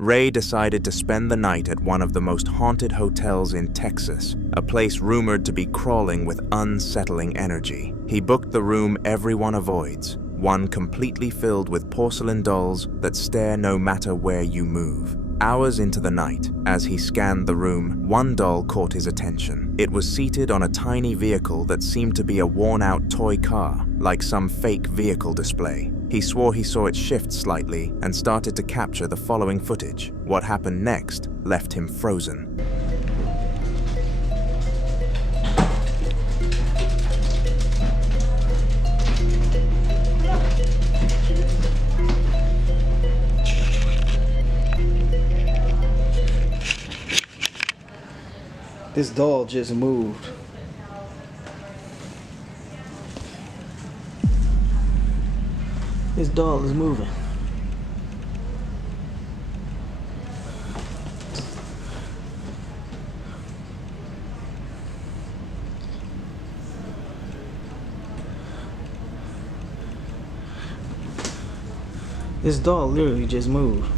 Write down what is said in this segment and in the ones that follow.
Ray decided to spend the night at one of the most haunted hotels in Texas, a place rumored to be crawling with unsettling energy. He booked the room everyone avoids, one completely filled with porcelain dolls that stare no matter where you move. Hours into the night, as he scanned the room, one doll caught his attention. It was seated on a tiny vehicle that seemed to be a worn-out toy car, like some fake vehicle display. He swore he saw it shift slightly and started to capture the following footage. What happened next left him frozen. This doll just moved. This doll is moving. This doll literally just moved.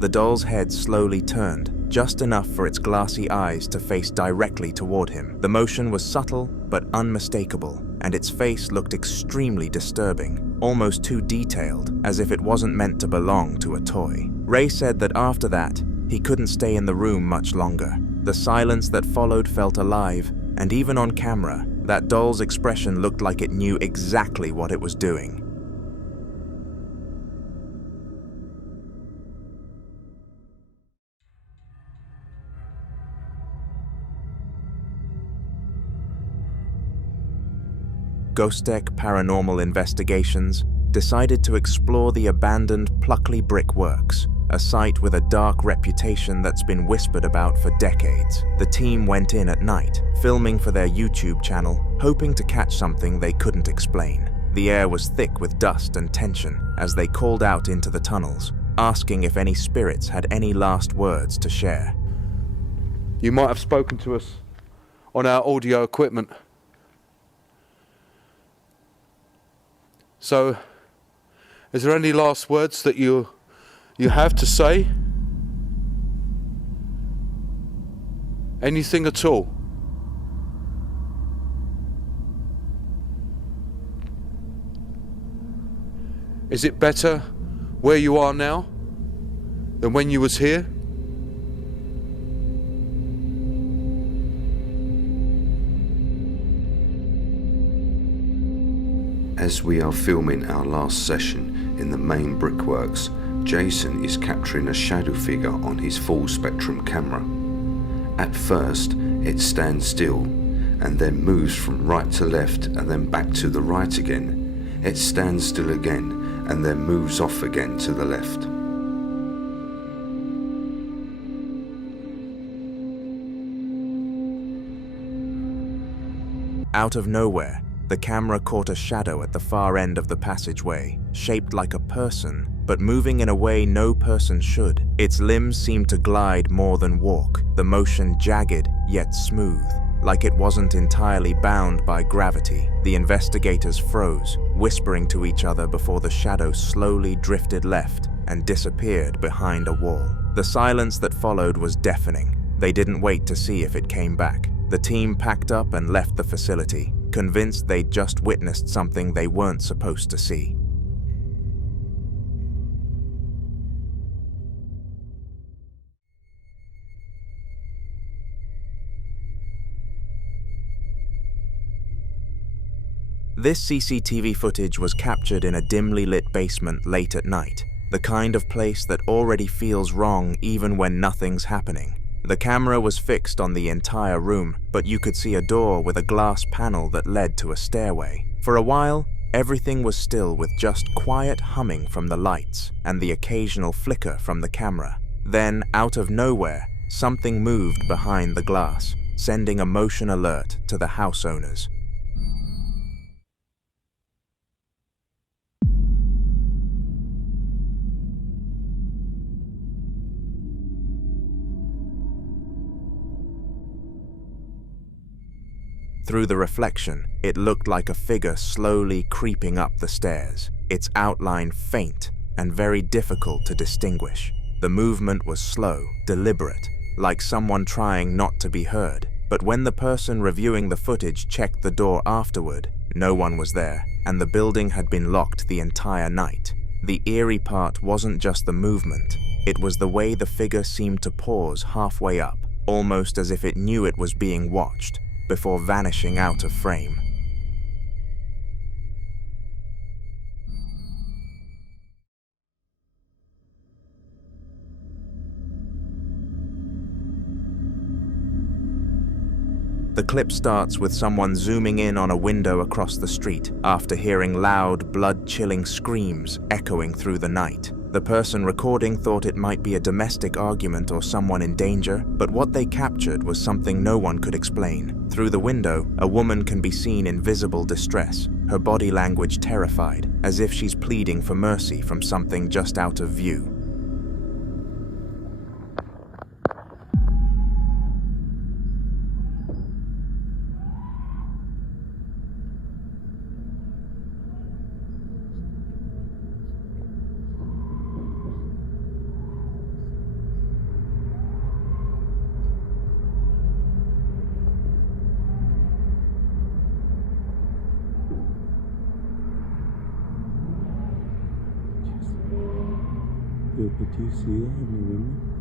The doll's head slowly turned, just enough for its glassy eyes to face directly toward him. The motion was subtle but unmistakable, and its face looked extremely disturbing, almost too detailed, as if it wasn't meant to belong to a toy. Ray said that after that, he couldn't stay in the room much longer. The silence that followed felt alive, and even on camera, that doll's expression looked like it knew exactly what it was doing. Ghosttech Paranormal Investigations decided to explore the abandoned Pluckley Brick Works, a site with a dark reputation that's been whispered about for decades. The team went in at night, filming for their YouTube channel, hoping to catch something they couldn't explain. The air was thick with dust and tension as they called out into the tunnels, asking if any spirits had any last words to share. You might have spoken to us on our audio equipment. So, is there any last words that you have to say? Anything at all? Is it better where you are now than when you was here? As we are filming our last session in the main brickworks, Jason is capturing a shadow figure on his full spectrum camera. At first, it stands still and then moves from right to left and then back to the right again. It stands still again and then moves off again to the left. Out of nowhere, the camera caught a shadow at the far end of the passageway, shaped like a person, but moving in a way no person should. Its limbs seemed to glide more than walk, the motion jagged yet smooth, like it wasn't entirely bound by gravity. The investigators froze, whispering to each other before the shadow slowly drifted left and disappeared behind a wall. The silence that followed was deafening. They didn't wait to see if it came back. The team packed up and left the facility, convinced they'd just witnessed something they weren't supposed to see. This CCTV footage was captured in a dimly lit basement late at night, the kind of place that already feels wrong even when nothing's happening. The camera was fixed on the entire room, but you could see a door with a glass panel that led to a stairway. For a while, everything was still with just quiet humming from the lights and the occasional flicker from the camera. Then, out of nowhere, something moved behind the glass, sending a motion alert to the house owners. Through the reflection, it looked like a figure slowly creeping up the stairs, its outline faint and very difficult to distinguish. The movement was slow, deliberate, like someone trying not to be heard. But when the person reviewing the footage checked the door afterward, no one was there, and the building had been locked the entire night. The eerie part wasn't just the movement, it was the way the figure seemed to pause halfway up, almost as if it knew it was being watched, before vanishing out of frame. The clip starts with someone zooming in on a window across the street after hearing loud, blood-chilling screams echoing through the night. The person recording thought it might be a domestic argument or someone in danger, but what they captured was something no one could explain. Through the window, a woman can be seen in visible distress, her body language terrified, as if she's pleading for mercy from something just out of view. Could you see that in the room?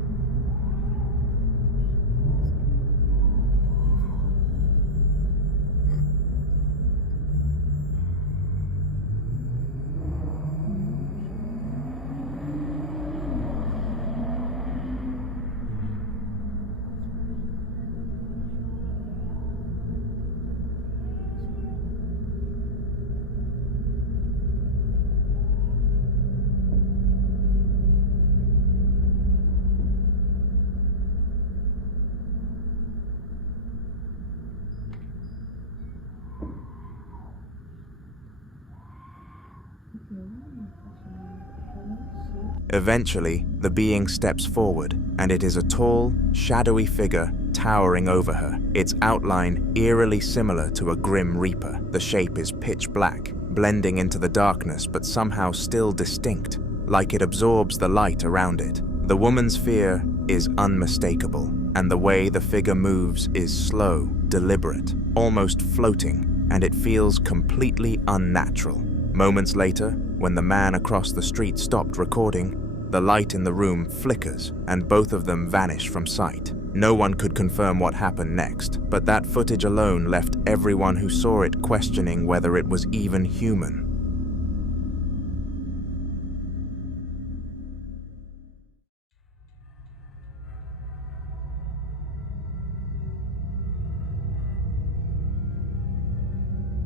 Eventually, the being steps forward, and it is a tall, shadowy figure towering over her, its outline eerily similar to a grim reaper. The shape is pitch black, blending into the darkness but somehow still distinct, like it absorbs the light around it. The woman's fear is unmistakable, and the way the figure moves is slow, deliberate, almost floating, and it feels completely unnatural. Moments later, when the man across the street stopped recording, the light in the room flickers and both of them vanish from sight. No one could confirm what happened next, but that footage alone left everyone who saw it questioning whether it was even human.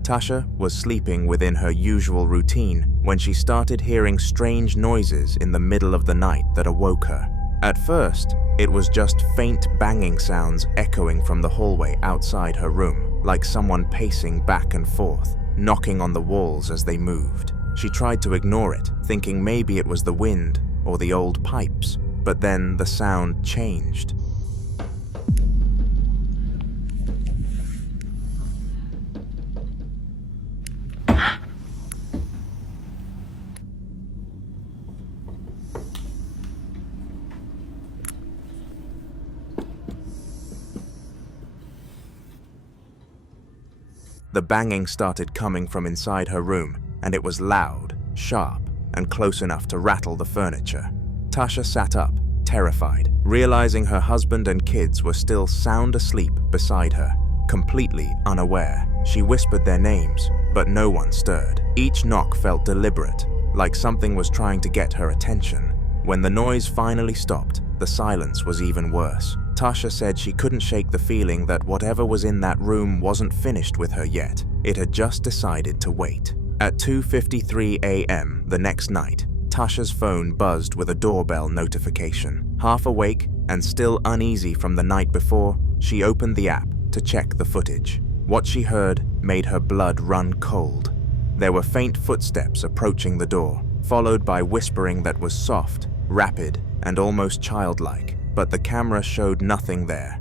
Tasha was sleeping within her usual routine when she started hearing strange noises in the middle of the night that awoke her. At first, it was just faint banging sounds echoing from the hallway outside her room, like someone pacing back and forth, knocking on the walls as they moved. She tried to ignore it, thinking maybe it was the wind or the old pipes, but then the sound changed. The banging started coming from inside her room, and it was loud, sharp, and close enough to rattle the furniture. Tasha sat up, terrified, realizing her husband and kids were still sound asleep beside her. completely unaware. She whispered their names, but no one stirred. Each knock felt deliberate, like something was trying to get her attention. When the noise finally stopped, the silence was even worse. Tasha said she couldn't shake the feeling that whatever was in that room wasn't finished with her yet. It had just decided to wait. At 2:53 a.m. the next night, Tasha's phone buzzed with a doorbell notification. Half awake and still uneasy from the night before, she opened the app to check the footage. What she heard made her blood run cold. There were faint footsteps approaching the door, followed by whispering that was soft, rapid, and almost childlike, but the camera showed nothing there.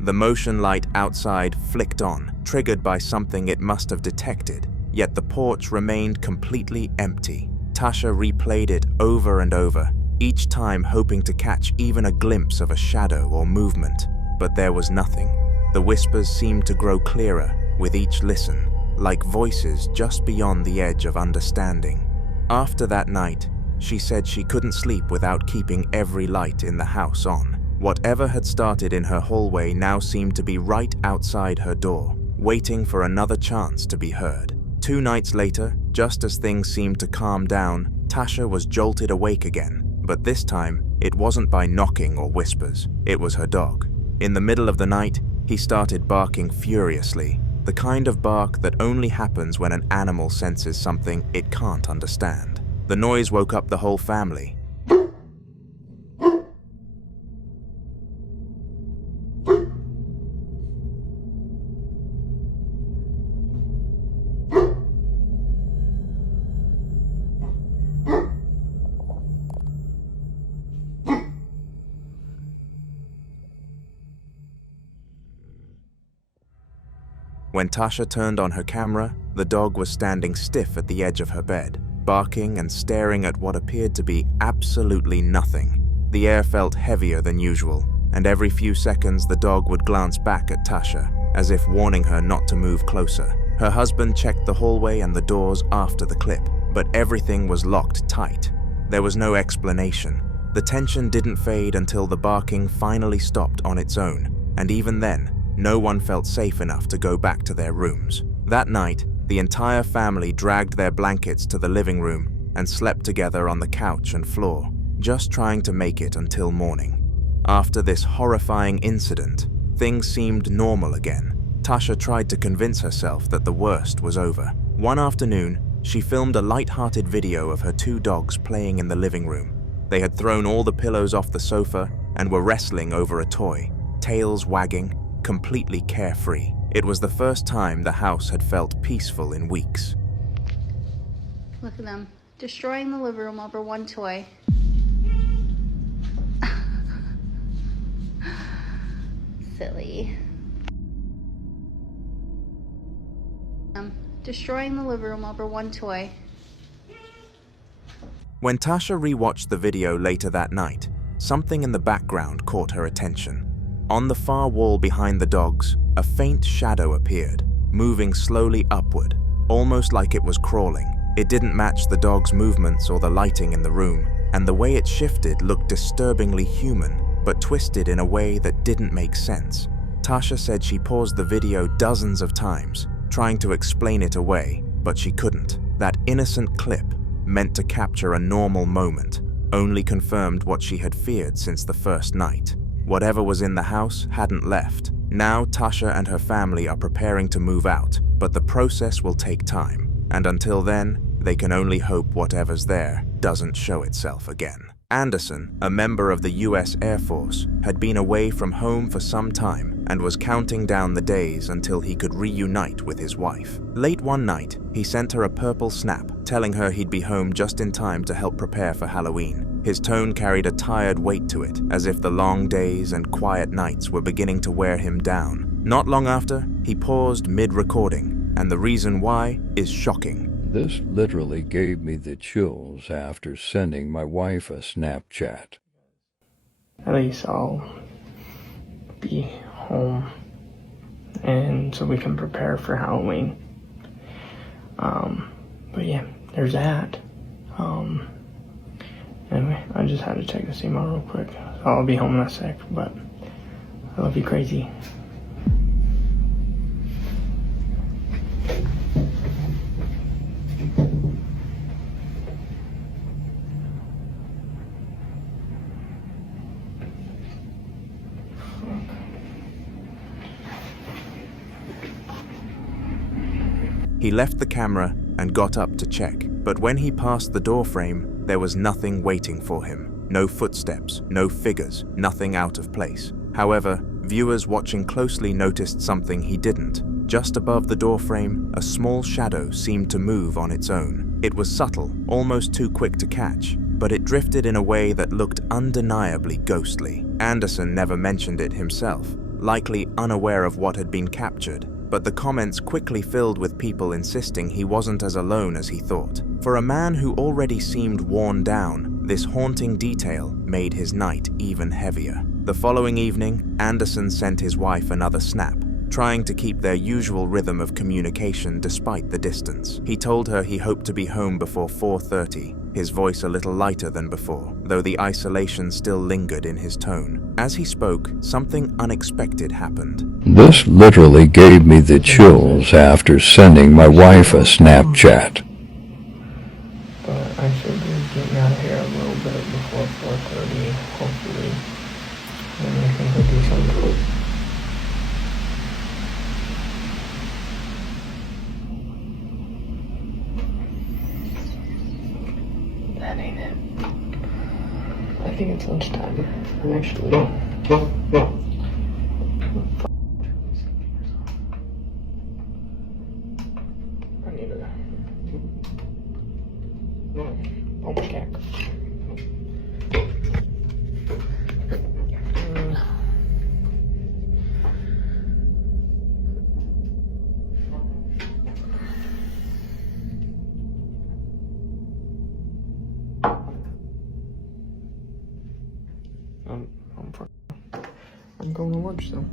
The motion light outside flicked on, triggered by something it must have detected, yet the porch remained completely empty. Tasha replayed it over and over, each time hoping to catch even a glimpse of a shadow or movement, but there was nothing. The whispers seemed to grow clearer with each listen, like voices just beyond the edge of understanding. After that night, she said she couldn't sleep without keeping every light in the house on. Whatever had started in her hallway now seemed to be right outside her door, waiting for another chance to be heard. 2 nights later, just as things seemed to calm down, Tasha was jolted awake again, but this time it wasn't by knocking or whispers, it was her dog. In the middle of the night, he started barking furiously, the kind of bark that only happens when an animal senses something it can't understand. The noise woke up the whole family. When Tasha turned on her camera, the dog was standing stiff at the edge of her bed, barking and staring at what appeared to be absolutely nothing. The air felt heavier than usual, and every few seconds the dog would glance back at Tasha, as if warning her not to move closer. Her husband checked the hallway and the doors after the clip, but everything was locked tight. There was no explanation. The tension didn't fade until the barking finally stopped on its own, and even then, no one felt safe enough to go back to their rooms. That night, the entire family dragged their blankets to the living room and slept together on the couch and floor, just trying to make it until morning. After this horrifying incident, things seemed normal again. Tasha tried to convince herself that the worst was over. One afternoon, she filmed a light-hearted video of her 2 dogs playing in the living room. They had thrown all the pillows off the sofa and were wrestling over a toy, tails wagging, completely carefree. It was the first time the house had felt peaceful in weeks. Look at them, destroying the living room over one toy. Silly. Destroying the living room over one toy. When Tasha rewatched the video later that night, something in the background caught her attention. On the far wall behind the dogs, a faint shadow appeared, moving slowly upward, almost like it was crawling. It didn't match the dog's movements or the lighting in the room, and the way it shifted looked disturbingly human, but twisted in a way that didn't make sense. Tasha said she paused the video dozens of times, trying to explain it away, but she couldn't. That innocent clip, meant to capture a normal moment, only confirmed what she had feared since the first night. Whatever was in the house hadn't left. Now Tasha and her family are preparing to move out, but the process will take time, and until then, they can only hope whatever's there doesn't show itself again. Anderson, a member of the US Air Force, had been away from home for some time and was counting down the days until he could reunite with his wife. Late one night, he sent her a purple snap, telling her he'd be home just in time to help prepare for Halloween. His tone carried a tired weight to it, as if the long days and quiet nights were beginning to wear him down. Not long after, he paused mid-recording, and the reason why is shocking. This literally gave me the chills after sending my wife a Snapchat. At least I'll be home, and so we can prepare for Halloween. But yeah, there's that. Anyway, I just had to check the SEMA real quick. So I'll be home in a sec, but I love you crazy. He left the camera and got up to check, but when he passed the door frame, there was nothing waiting for him. No footsteps, no figures, nothing out of place. However, viewers watching closely noticed something he didn't. Just above the door frame, a small shadow seemed to move on its own. It was subtle, almost too quick to catch, but it drifted in a way that looked undeniably ghostly. Anderson never mentioned it himself, likely unaware of what had been captured, but the comments quickly filled with people insisting he wasn't as alone as he thought. For a man who already seemed worn down, this haunting detail made his night even heavier. The following evening, Anderson sent his wife another snap, trying to keep their usual rhythm of communication despite the distance. He told her he hoped to be home before 4:30, his voice a little lighter than before, though the isolation still lingered in his tone. As he spoke, something unexpected happened. This literally gave me the chills after sending my wife a Snapchat. But I should be getting out of here a little bit before 4:30, hopefully. And I think we'll do something. That ain't it. I think it's lunchtime, actually. I need a pump jack. I'm going to lunch though.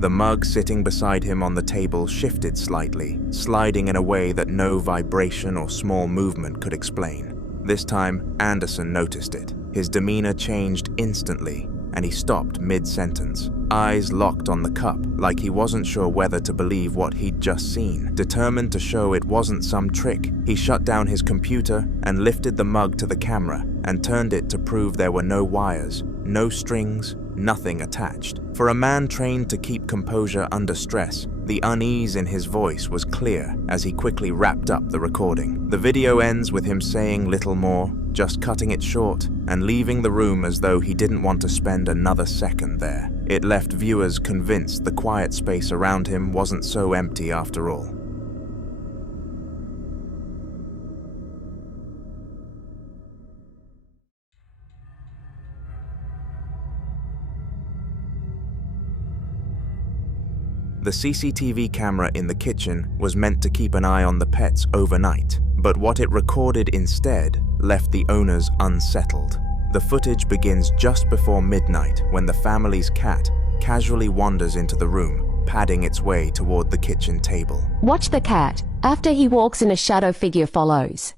The mug sitting beside him on the table shifted slightly, sliding in a way that no vibration or small movement could explain. This time, Anderson noticed it. His demeanor changed instantly, and he stopped mid-sentence, eyes locked on the cup, like he wasn't sure whether to believe what he'd just seen. Determined to show it wasn't some trick, he shut down his computer and lifted the mug to the camera and turned it to prove there were no wires, no strings, nothing attached. For a man trained to keep composure under stress, the unease in his voice was clear as he quickly wrapped up the recording. The video ends with him saying little more, just cutting it short and leaving the room as though he didn't want to spend another second there. It left viewers convinced the quiet space around him wasn't so empty after all. The CCTV camera in the kitchen was meant to keep an eye on the pets overnight, but what it recorded instead left the owners unsettled. The footage begins just before midnight when the family's cat casually wanders into the room, padding its way toward the kitchen table. Watch the cat. After he walks in, a shadow figure follows.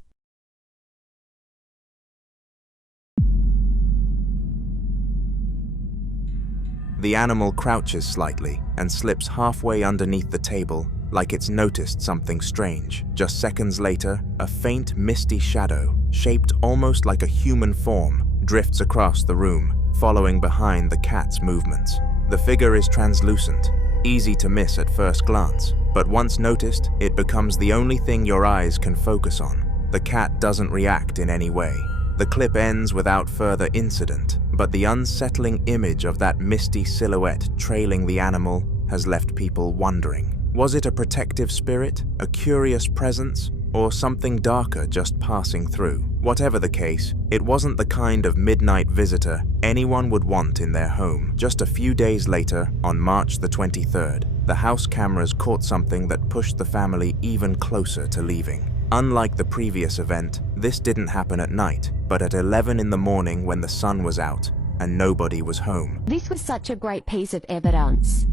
The animal crouches slightly and slips halfway underneath the table like it's noticed something strange. Just seconds later, a faint, misty shadow, shaped almost like a human form, drifts across the room, following behind the cat's movements. The figure is translucent, easy to miss at first glance, but once noticed, it becomes the only thing your eyes can focus on. The cat doesn't react in any way. The clip ends without further incident, but the unsettling image of that misty silhouette trailing the animal has left people wondering. Was it a protective spirit, a curious presence, or something darker just passing through? Whatever the case, it wasn't the kind of midnight visitor anyone would want in their home. Just a few days later, on March the 23rd, the house cameras caught something that pushed the family even closer to leaving. Unlike the previous event, this didn't happen at night, but at 11 in the morning when the sun was out and nobody was home. This was such a great piece of evidence.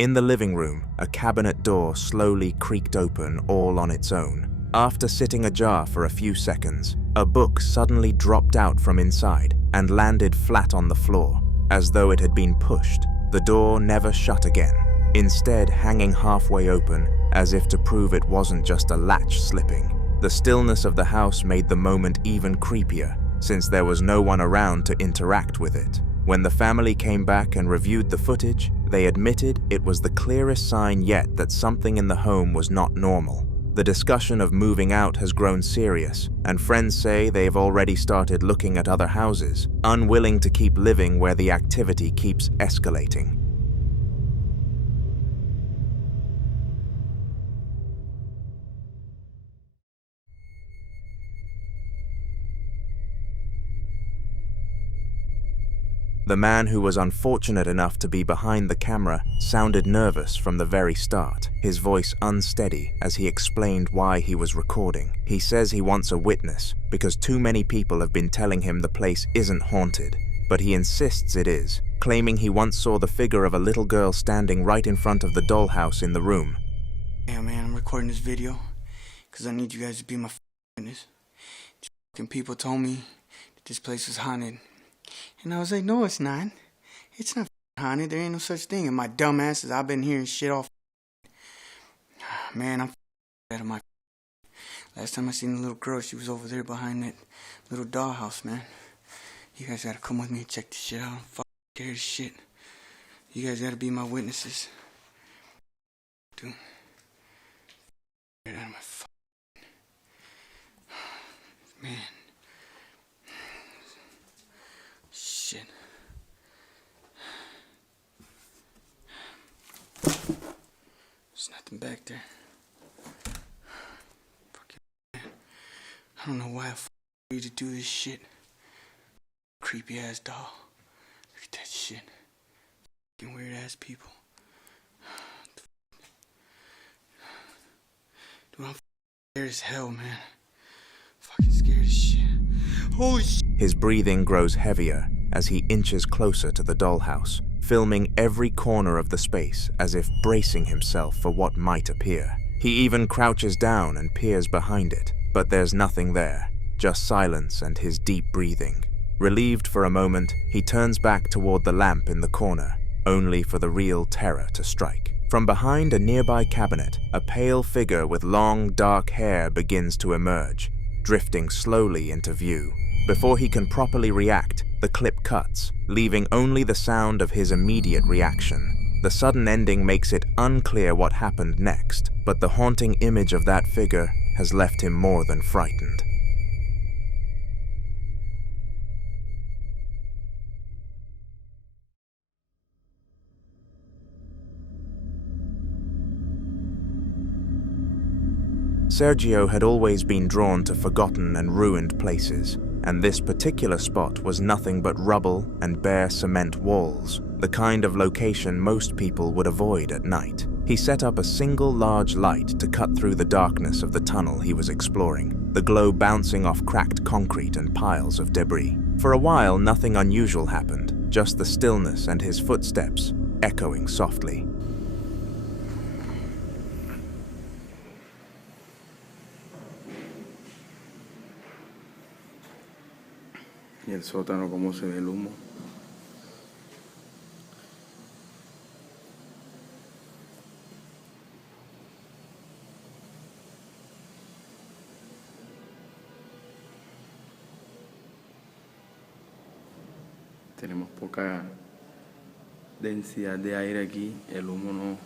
In the living room, a cabinet door slowly creaked open all on its own. After sitting ajar for a few seconds, a book suddenly dropped out from inside and landed flat on the floor, as though it had been pushed. The door never shut again, instead hanging halfway open, as if to prove it wasn't just a latch slipping. The stillness of the house made the moment even creepier, since there was no one around to interact with it. When the family came back and reviewed the footage, they admitted it was the clearest sign yet that something in the home was not normal. The discussion of moving out has grown serious, and friends say they have already started looking at other houses, unwilling to keep living where the activity keeps escalating. The man who was unfortunate enough to be behind the camera sounded nervous from the very start, his voice unsteady as he explained why he was recording. He says he wants a witness because too many people have been telling him the place isn't haunted, but he insists it is, claiming he once saw the figure of a little girl standing right in front of the dollhouse in the room. Yeah, man, I'm recording this video because I need you guys to be my witness. These fucking people told me that this place was haunted. And I was like, no, it's not. It's not haunted. There ain't no such thing. And my dumb asses, I've been hearing shit off. Man, I'm out of my. Last time I seen the little girl, she was over there behind that little dollhouse, man. You guys gotta come with me and check this shit out. I'm fucking scared as shit. You guys gotta be my witnesses. Dude. Get out of my fucking. Man. Shit. There's nothing back there. Fuck you, man. I don't know why I agreed to do this shit. Creepy ass doll. Look at that shit. Fucking weird ass people. Dude, I'm scared as hell, man. Fucking scared as shit. Holy shit. His breathing grows heavier as he inches closer to the dollhouse, filming every corner of the space as if bracing himself for what might appear. He even crouches down and peers behind it, but there's nothing there, just silence and his deep breathing. Relieved for a moment, he turns back toward the lamp in the corner, only for the real terror to strike. From behind a nearby cabinet, a pale figure with long, dark hair begins to emerge, drifting slowly into view. Before he can properly react, the clip cuts, leaving only the sound of his immediate reaction. The sudden ending makes it unclear what happened next, but the haunting image of that figure has left him more than frightened. Sergio had always been drawn to forgotten and ruined places, and this particular spot was nothing but rubble and bare cement walls, the kind of location most people would avoid at night. He set up a single large light to cut through the darkness of the tunnel he was exploring, the glow bouncing off cracked concrete and piles of debris. For a while, nothing unusual happened, just the stillness and his footsteps echoing softly. Y el sótano, cómo se ve el humo. Tenemos poca densidad de aire aquí, el humo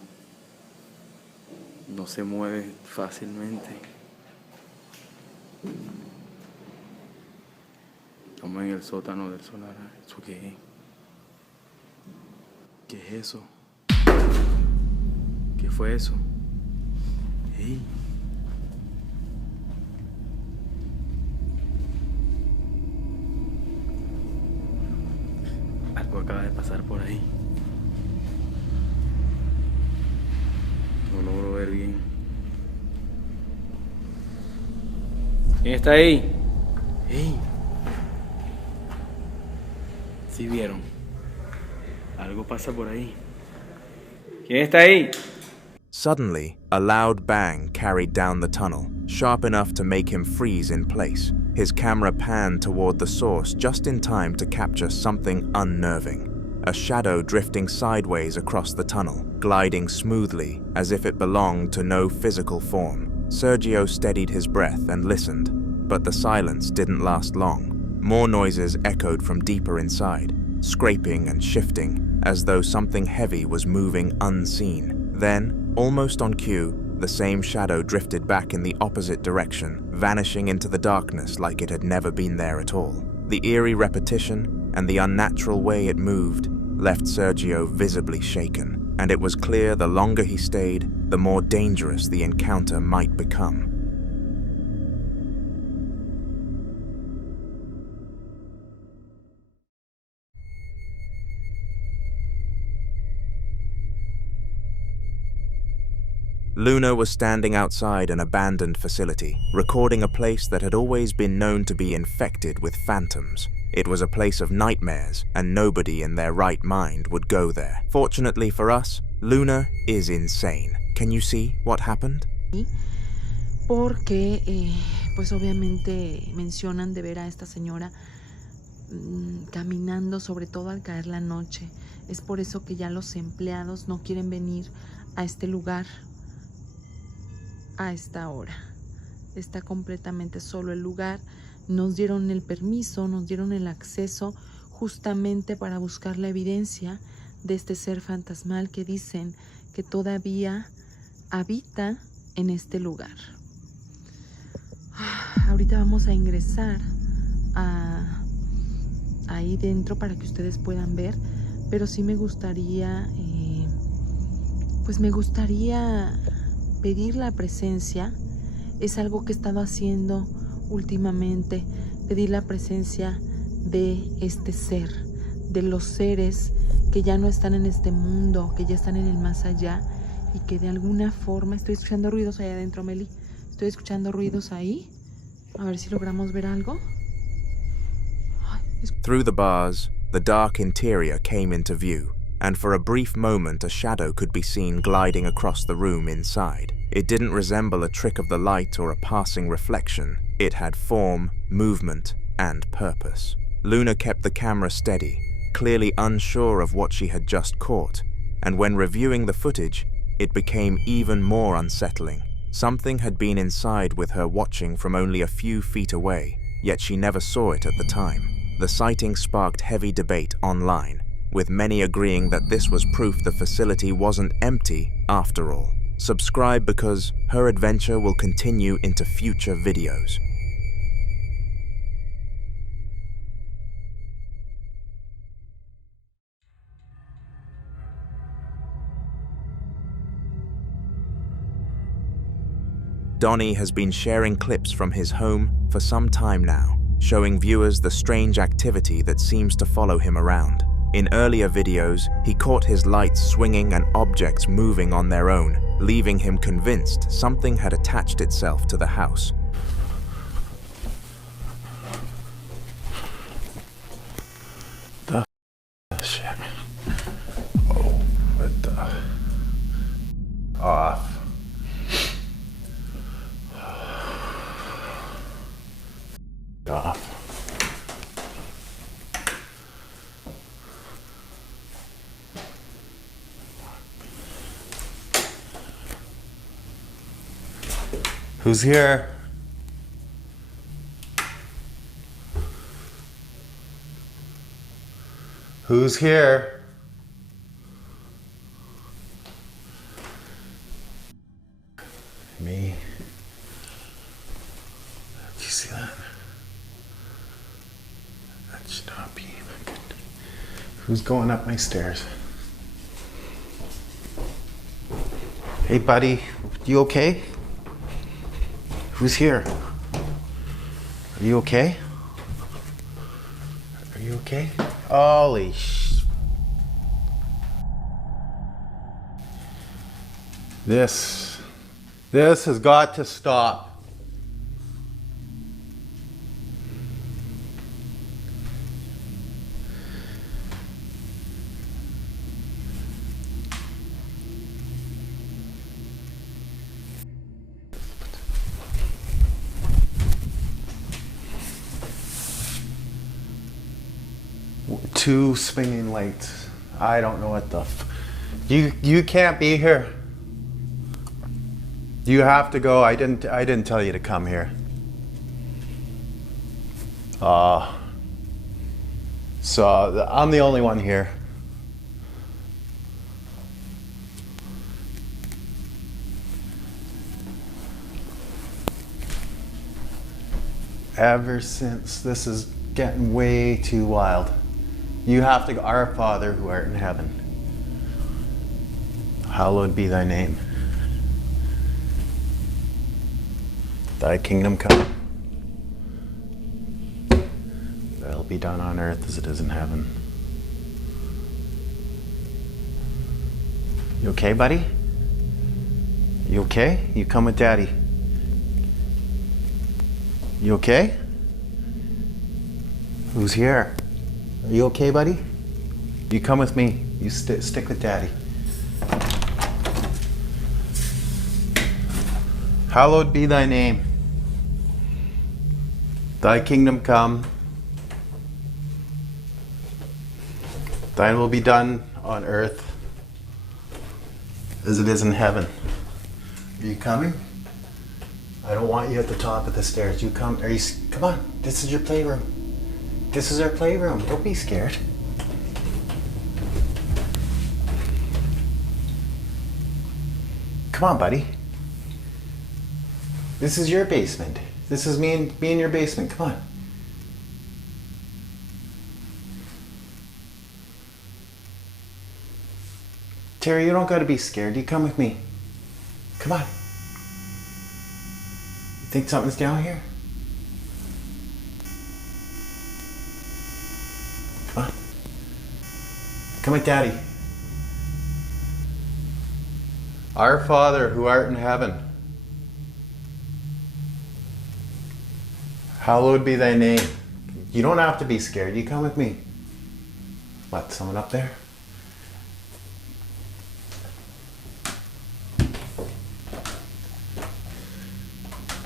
no se mueve fácilmente. Estamos en el sótano del solar. ¿Eso qué es? ¿Qué es eso? ¿Qué fue eso? ¡Ey! Algo acaba de pasar por ahí. No logro ver bien. ¿Quién está ahí? ¡Ey! ¿Sí vieron? Algo pasa por ahí. ¿Quién está ahí? Suddenly, a loud bang carried down the tunnel, sharp enough to make him freeze in place. His camera panned toward the source just in time to capture something unnerving. A shadow drifting sideways across the tunnel, gliding smoothly as if it belonged to no physical form. Sergio steadied his breath and listened, but the silence didn't last long. More noises echoed from deeper inside, scraping and shifting, as though something heavy was moving unseen. Then, almost on cue, the same shadow drifted back in the opposite direction, vanishing into the darkness like it had never been there at all. The eerie repetition and the unnatural way it moved left Sergio visibly shaken, and it was clear the longer he stayed, the more dangerous the encounter might become. Luna was standing outside an abandoned facility, recording a place that had always been known to be infected with phantoms. It was a place of nightmares, and nobody in their right mind would go there. Fortunately for us, Luna is insane. Can you see what happened? Porque, pues obviamente mencionan de ver a esta señora caminando, sobre todo al caer la noche. Es por eso que ya los empleados no quieren venir a este lugar a esta hora. Está completamente solo el lugar. Nos dieron el permiso, nos dieron el acceso justamente para buscar la evidencia de este ser fantasmal que dicen que todavía habita en este lugar. Ahorita vamos a ingresar ahí dentro para que ustedes puedan ver, pero sí me gustaría, pues me gustaría pedir la presencia. Es algo que he estado haciendo últimamente, pedir la presencia de este ser, de los seres que ya no están en este mundo, que ya están en el más allá y que de alguna forma... Estoy escuchando ruidos allá adentro, Meli. Estoy escuchando ruidos ahí. A ver si logramos ver algo. Through the bars, the dark interior came into view, and for a brief moment a shadow could be seen gliding across the room inside. It didn't resemble a trick of the light or a passing reflection. It had form, movement, and purpose. Luna kept the camera steady, clearly unsure of what she had just caught, and when reviewing the footage, it became even more unsettling. Something had been inside with her watching from only a few feet away, yet she never saw it at the time. The sighting sparked heavy debate online, with many agreeing that this was proof the facility wasn't empty after all. Subscribe because her adventure will continue into future videos. Donnie has been sharing clips from his home for some time now, showing viewers the strange activity that seems to follow him around. In earlier videos, he caught his lights swinging and objects moving on their own, leaving him convinced something had attached itself to the house. The shit. Oh, what the? Off. Off. Who's here? Who's here? Me. Do you see that? That should not be good. Who's going up my stairs? Hey, buddy, you okay? Who's here? Are you okay? Are you okay? Holy sh... This has got to stop. 2 swinging lights. I don't know what the you can't be here. You have to go. I didn't tell you to come here. So I'm the only one here. Ever since this is getting way too wild. You have to go. Our Father who art in heaven, hallowed be thy name. Thy kingdom come. That'll be done on earth as it is in heaven. You okay, buddy? You okay? You come with Daddy. You okay? Who's here? Are you okay, buddy? You come with me. You stick with Daddy. Hallowed be thy name. Thy kingdom come. Thine will be done on earth as it is in heaven. Are you coming? I don't want you at the top of the stairs. You come. Come on. This is your playroom. This is our playroom. Don't be scared. Come on, buddy. This is your basement. This is me in your basement. Come on. Terry, you don't gotta be scared. You come with me. Come on. You think something's down here? Come on. Come with Daddy. Our Father who art in heaven, hallowed be thy name. You don't have to be scared. You come with me. What, someone up there?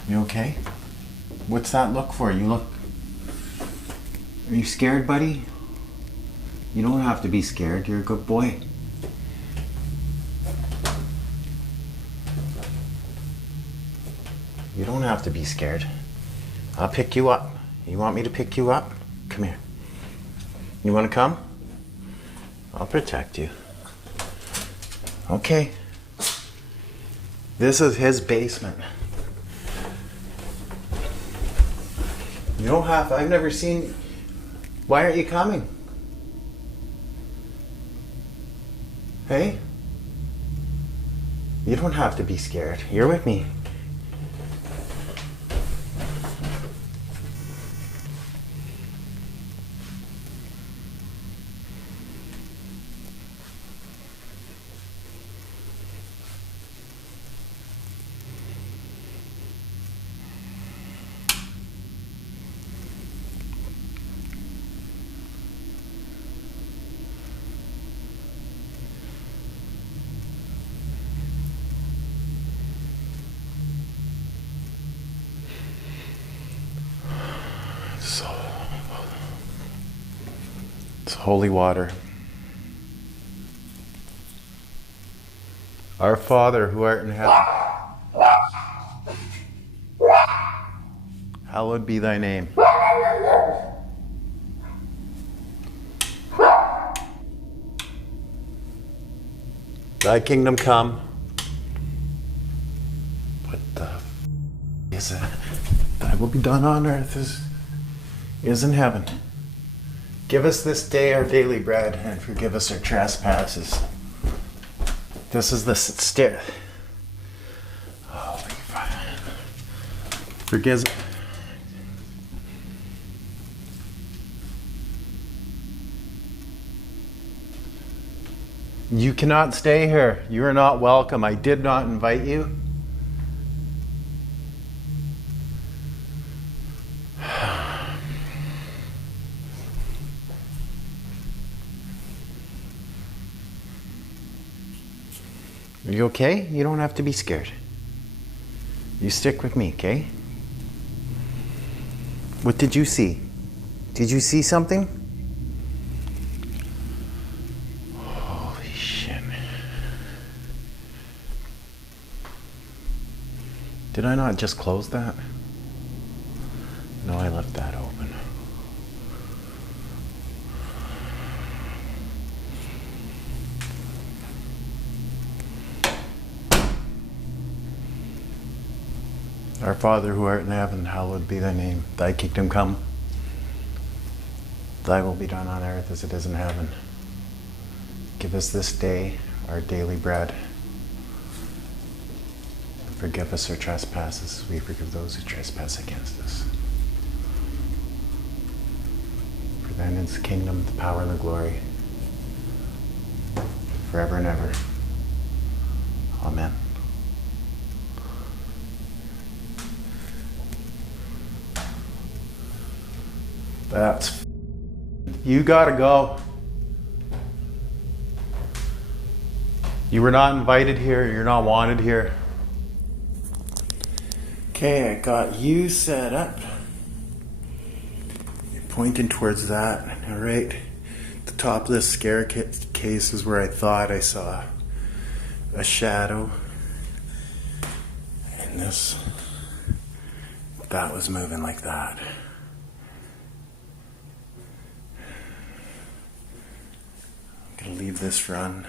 You okay? What's that look for? You look... Are you scared, buddy? You don't have to be scared. You're a good boy. You don't have to be scared. I'll pick you up. You want me to pick you up? Come here. You want to come? I'll protect you. Okay. This is his basement. You don't have, I've never seen, why aren't you coming? Hey? You don't have to be scared. You're with me. It's holy water. Our Father who art in heaven, hallowed be thy name. Thy kingdom come. What the is it? Thy will be done on earth as is in heaven. Give us this day our daily bread, and forgive us our trespasses. This is the stair. Holy fuck. Forgive. You cannot stay here. You are not welcome. I did not invite you. Are you okay? You don't have to be scared. You stick with me, okay? What did you see? Did you see something? Did I not just close that? No, I left that open. Our Father who art in heaven, hallowed be thy name. Thy kingdom come. Thy will be done on earth as it is in heaven. Give us this day our daily bread. And forgive us our trespasses as we forgive those who trespass against us. For thine is the kingdom, the power, and the glory, forever and ever. Amen. That's... You gotta go. You were not invited here. You're not wanted here. Okay, I got you set up. You're pointing towards that. All right. The top of this staircase is where I thought I saw a shadow. And that was moving like that. I'm gonna leave this run.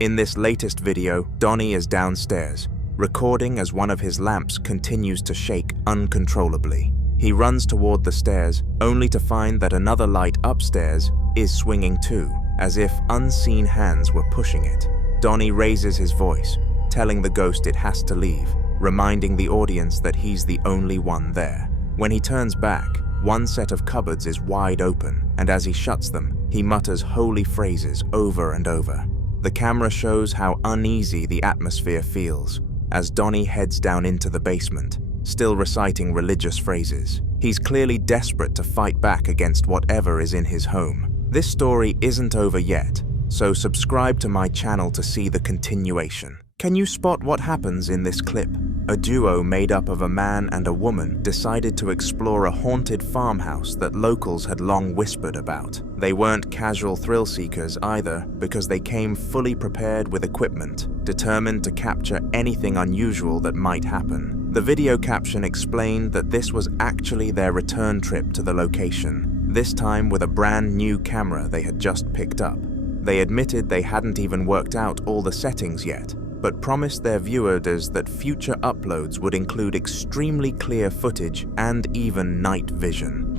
In this latest video, Donnie is downstairs, recording as one of his lamps continues to shake uncontrollably. He runs toward the stairs, only to find that another light upstairs is swinging too, as if unseen hands were pushing it. Donnie raises his voice, telling the ghost it has to leave, reminding the audience that he's the only one there. When he turns back, one set of cupboards is wide open, and as he shuts them, he mutters holy phrases over and over. The camera shows how uneasy the atmosphere feels as Donnie heads down into the basement, still reciting religious phrases. He's clearly desperate to fight back against whatever is in his home. This story isn't over yet, so subscribe to my channel to see the continuation. Can you spot what happens in this clip? A duo made up of a man and a woman decided to explore a haunted farmhouse that locals had long whispered about. They weren't casual thrill seekers either, because they came fully prepared with equipment, determined to capture anything unusual that might happen. The video caption explained that this was actually their return trip to the location, this time with a brand new camera they had just picked up. They admitted they hadn't even worked out all the settings yet, but promised their viewers that future uploads would include extremely clear footage and even night vision.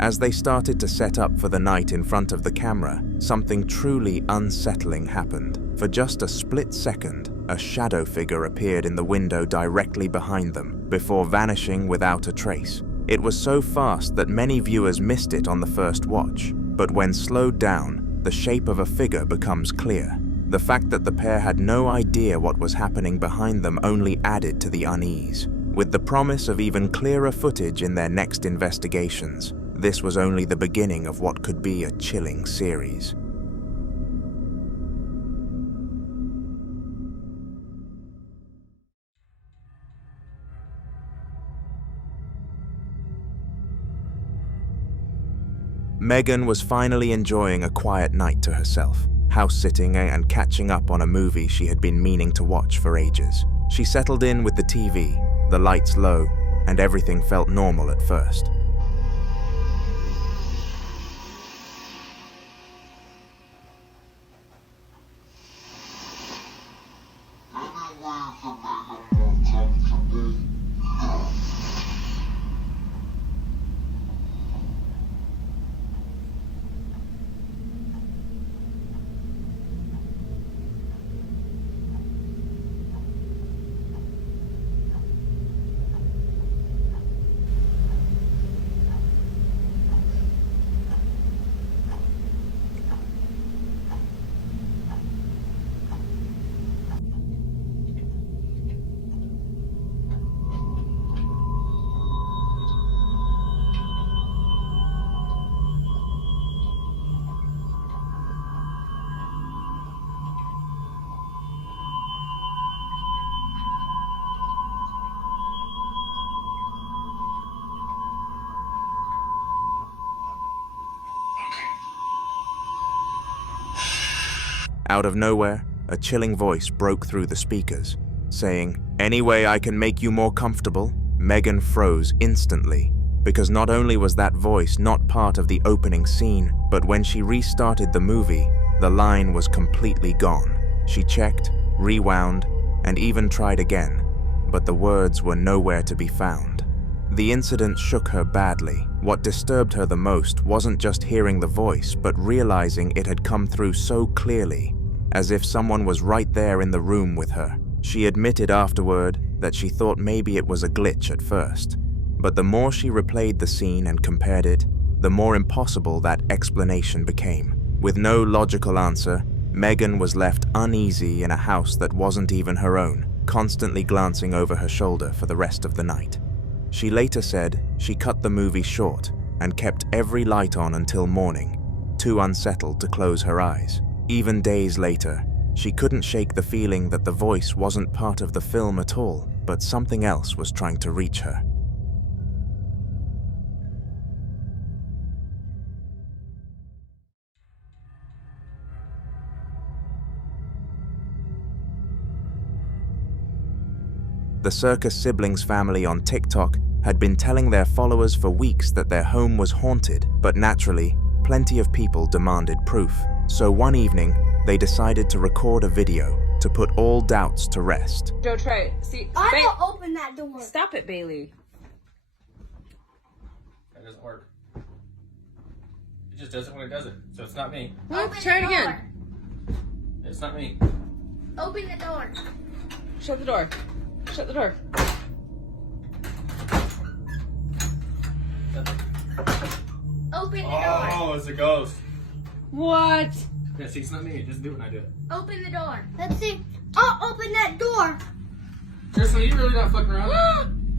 As they started to set up for the night in front of the camera, something truly unsettling happened. For just a split second, a shadow figure appeared in the window directly behind them, before vanishing without a trace. It was so fast that many viewers missed it on the first watch, but when slowed down, the shape of a figure becomes clear. The fact that the pair had no idea what was happening behind them only added to the unease. With the promise of even clearer footage in their next investigations, this was only the beginning of what could be a chilling series. Megan was finally enjoying a quiet night to herself, house-sitting and catching up on a movie she had been meaning to watch for ages. She settled in with the TV, the lights low, and everything felt normal at first. Out of nowhere, a chilling voice broke through the speakers, saying, "Any way I can make you more comfortable?" Megan froze instantly, because not only was that voice not part of the opening scene, but when she restarted the movie, the line was completely gone. She checked, rewound, and even tried again, but the words were nowhere to be found. The incident shook her badly. What disturbed her the most wasn't just hearing the voice, but realizing it had come through so clearly, as if someone was right there in the room with her. She admitted afterward that she thought maybe it was a glitch at first, but the more she replayed the scene and compared it, the more impossible that explanation became. With no logical answer, Megan was left uneasy in a house that wasn't even her own, constantly glancing over her shoulder for the rest of the night. She later said she cut the movie short and kept every light on until morning, too unsettled to close her eyes. Even days later, she couldn't shake the feeling that the voice wasn't part of the film at all, but something else was trying to reach her. The Circus Siblings family on TikTok had been telling their followers for weeks that their home was haunted, but naturally, plenty of people demanded proof. So one evening, they decided to record a video to put all doubts to rest. Joe, try it. See, I will open that door. Stop it, Bailey. That doesn't work. It just does it when it does it. So it's not me. What? Try it again. It's not me. Open the door. Shut the door. Shut the door. Open the door. Oh, it's a ghost. What? Yeah, see, it's not me. Just do it when I do it. Open the door. Let's see. Oh, open that door. Tristan, are you really not fucking around?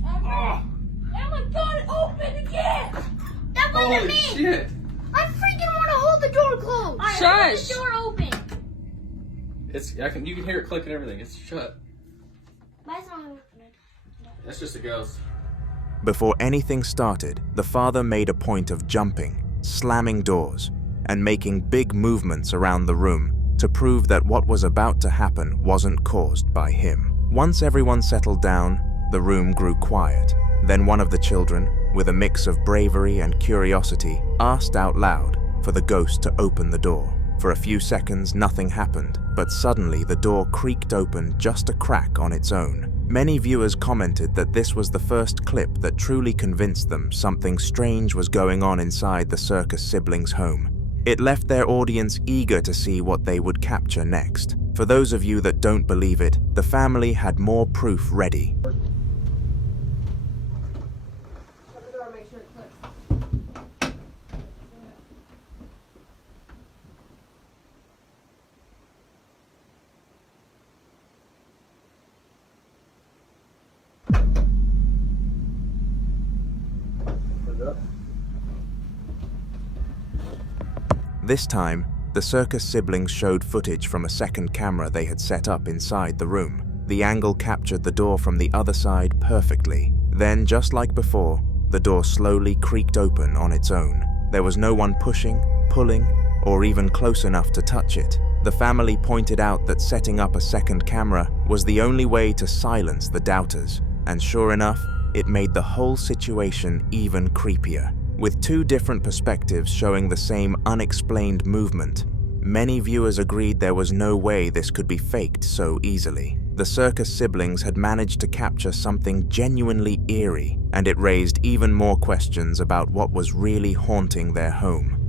Oh my god, it opened again. That wasn't Holy me. shit. I freaking want to hold the door closed. All right, hold the door open. You can hear it click and everything. It's shut. Why is it not open? That's just a ghost. Before anything started, the father made a point of jumping, slamming doors, and making big movements around the room to prove that what was about to happen wasn't caused by him. Once everyone settled down, the room grew quiet. Then one of the children, with a mix of bravery and curiosity, asked out loud for the ghost to open the door. For a few seconds, nothing happened, but suddenly the door creaked open just a crack on its own. Many viewers commented that this was the first clip that truly convinced them something strange was going on inside the Circus Siblings' home. It left their audience eager to see what they would capture next. For those of you that don't believe it, the family had more proof ready. This time, the Circus Siblings showed footage from a second camera they had set up inside the room. The angle captured the door from the other side perfectly. Then, just like before, the door slowly creaked open on its own. There was no one pushing, pulling, or even close enough to touch it. The family pointed out that setting up a second camera was the only way to silence the doubters, and sure enough, it made the whole situation even creepier. With two different perspectives showing the same unexplained movement, many viewers agreed there was no way this could be faked so easily. The Circus Siblings had managed to capture something genuinely eerie, and it raised even more questions about what was really haunting their home.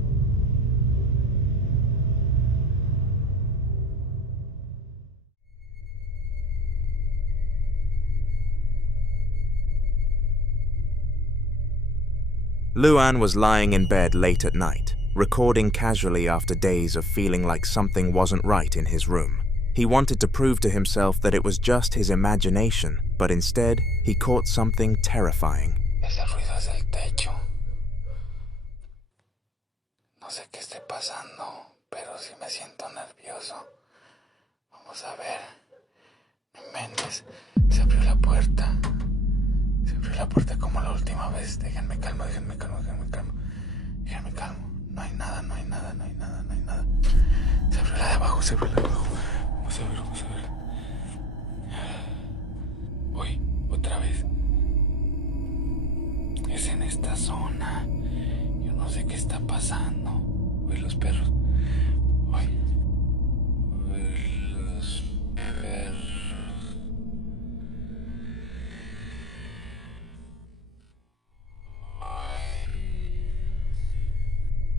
Luan was lying in bed late at night, recording casually after days of feeling like something wasn't right in his room. He wanted to prove to himself that it was just his imagination, but instead, he caught something terrifying. Ese ruido es del techo. No sé qué esté pasando, pero sí me siento nervioso. Vamos a ver. No inventes. Se abrió la puerta. Se abrió la puerta como la última vez. Déjenme calmo, déjenme calmo, déjenme calmo. Déjenme calmo. No hay nada, no hay nada, no hay nada, no hay nada. Se abrió la de abajo, se ve la de abajo. Vamos a ver, vamos a ver. Uy, otra vez. Es en esta zona. Yo no sé qué está pasando. Uy, los perros. Uy. Uy, los perros.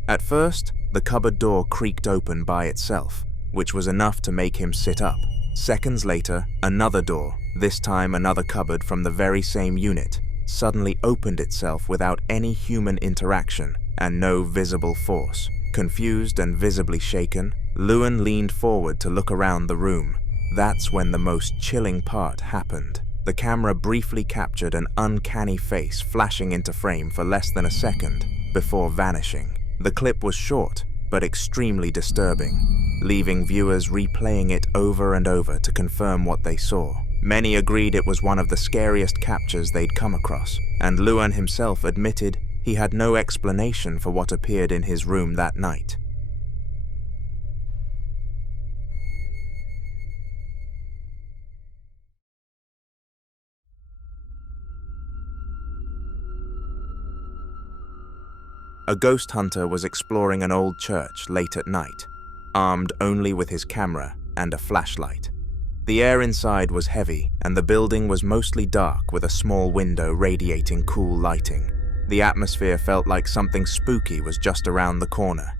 At first, the cupboard door creaked open by itself, which was enough to make him sit up. Seconds later, another door, this time another cupboard from the very same unit, suddenly opened itself without any human interaction and no visible force. Confused and visibly shaken, Lewin leaned forward to look around the room. That's when the most chilling part happened. The camera briefly captured an uncanny face flashing into frame for less than a second before vanishing. The clip was short, but extremely disturbing, leaving viewers replaying it over and over to confirm what they saw. Many agreed it was one of the scariest captures they'd come across, and Lewin himself admitted he had no explanation for what appeared in his room that night. A ghost hunter was exploring an old church late at night, armed only with his camera and a flashlight. The air inside was heavy, and the building was mostly dark with a small window radiating cool lighting. The atmosphere felt like something spooky was just around the corner.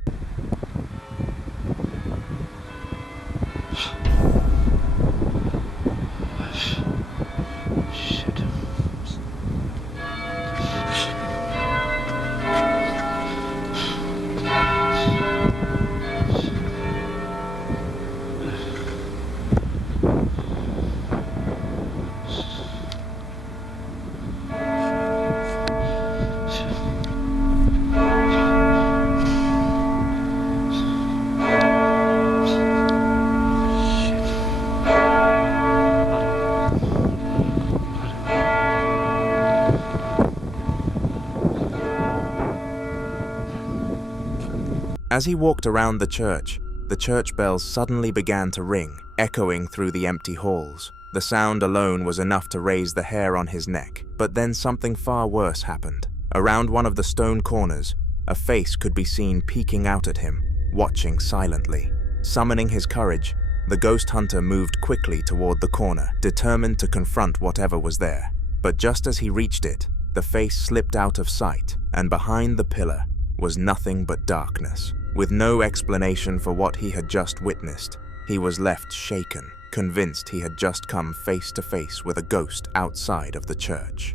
As he walked around the church bells suddenly began to ring, echoing through the empty halls. The sound alone was enough to raise the hair on his neck, but then something far worse happened. Around one of the stone corners, a face could be seen peeking out at him, watching silently. Summoning his courage, the ghost hunter moved quickly toward the corner, determined to confront whatever was there. But just as he reached it, the face slipped out of sight, and behind the pillar was nothing but darkness. With no explanation for what he had just witnessed, he was left shaken, convinced he had just come face to face with a ghost outside of the church.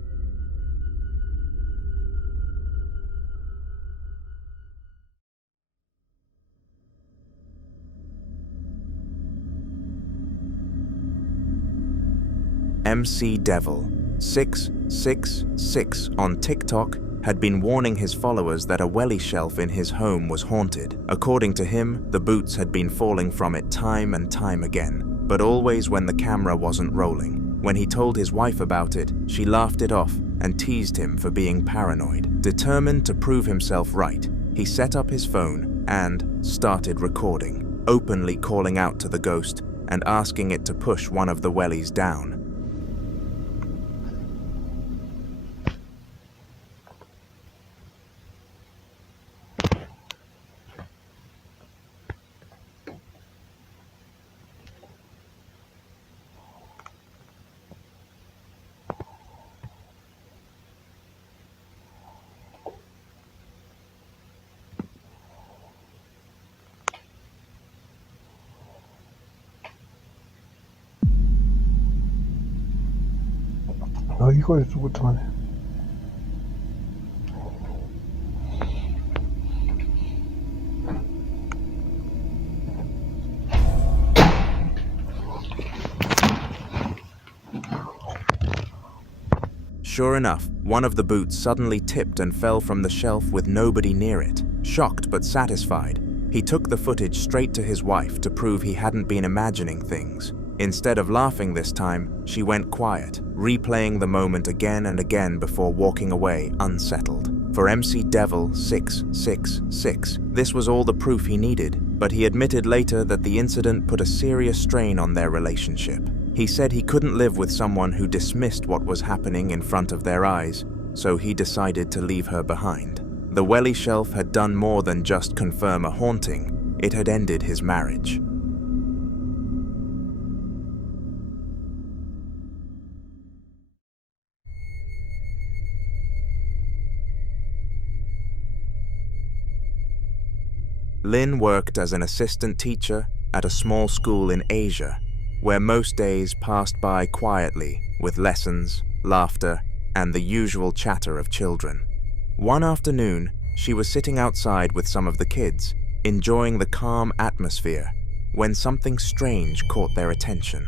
MC Devil 666 on TikTok had been warning his followers that a welly shelf in his home was haunted. According to him, the boots had been falling from it time and time again, but always when the camera wasn't rolling. When he told his wife about it, she laughed it off and teased him for being paranoid. Determined to prove himself right, he set up his phone and started recording, openly calling out to the ghost and asking it to push one of the wellies down. No, hijo de su puta madre. Sure enough, one of the boots suddenly tipped and fell from the shelf with nobody near it. Shocked but satisfied, he took the footage straight to his wife to prove he hadn't been imagining things. Instead of laughing this time, she went quiet, replaying the moment again and again before walking away unsettled. For MC Devil 666, this was all the proof he needed, but he admitted later that the incident put a serious strain on their relationship. He said he couldn't live with someone who dismissed what was happening in front of their eyes, so he decided to leave her behind. The Welly shelf had done more than just confirm a haunting, it had ended his marriage. Lynn worked as an assistant teacher at a small school in Asia, where most days passed by quietly with lessons, laughter, and the usual chatter of children. One afternoon, she was sitting outside with some of the kids, enjoying the calm atmosphere, when something strange caught their attention.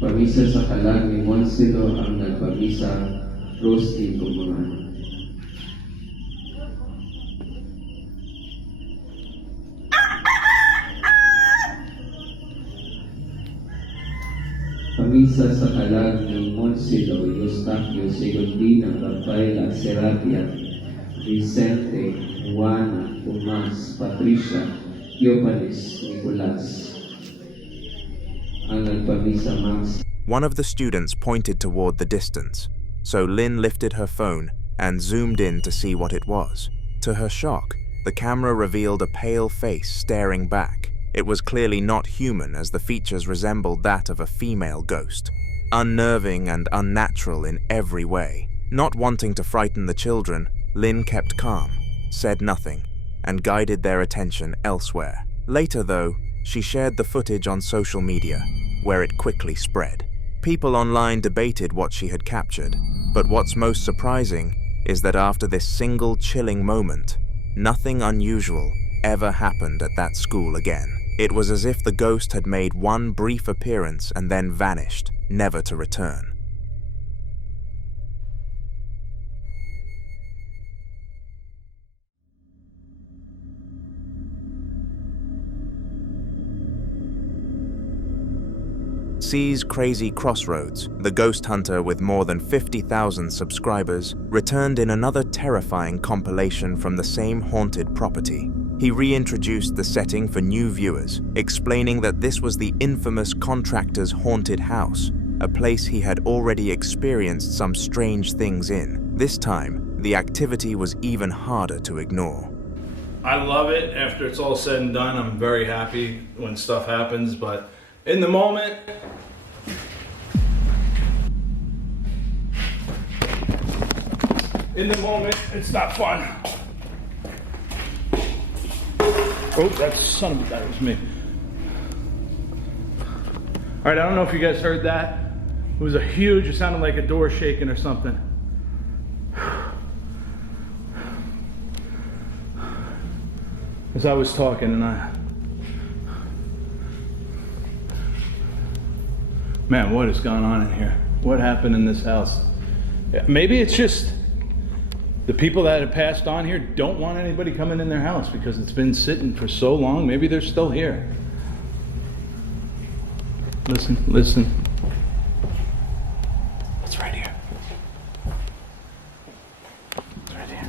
Pamisa sa kalag ni Monsilo ang nagpamisa, roasting kumungan. Pamisa sa kalag ni Monsilo Eustakio Segundi ng Rafaela Serapia, Vicente, Juana, Tomas, Patricia, Yopanis, Nicolas. Ang nagpamisa Max. One of the students pointed toward the distance, so Lynn lifted her phone and zoomed in to see what it was. To her shock, the camera revealed a pale face staring back. It was clearly not human, as the features resembled that of a female ghost. Unnerving and unnatural in every way. Not wanting to frighten the children, Lynn kept calm, said nothing, and guided their attention elsewhere. Later, though, she shared the footage on social media, where it quickly spread. People online debated what she had captured, but what's most surprising is that after this single chilling moment, nothing unusual ever happened at that school again. It was as if the ghost had made one brief appearance and then vanished, never to return. C's Crazy Crossroads, the ghost hunter with more than 50,000 subscribers, returned in another terrifying compilation from the same haunted property. He reintroduced the setting for new viewers, explaining that this was the infamous contractor's haunted house, a place he had already experienced some strange things in. This time, the activity was even harder to ignore. I love it. After it's all said and done, I'm very happy when stuff happens, but in the moment, it's not fun. Oh, that son of a, that was me. All right, I don't know if you guys heard that. It was it sounded like a door shaking or something. As I was talking man, what has gone on in here? What happened in this house? Maybe it's just the people that have passed on here don't want anybody coming in their house because it's been sitting for so long. Maybe they're still here. Listen. It's right here. It's right here.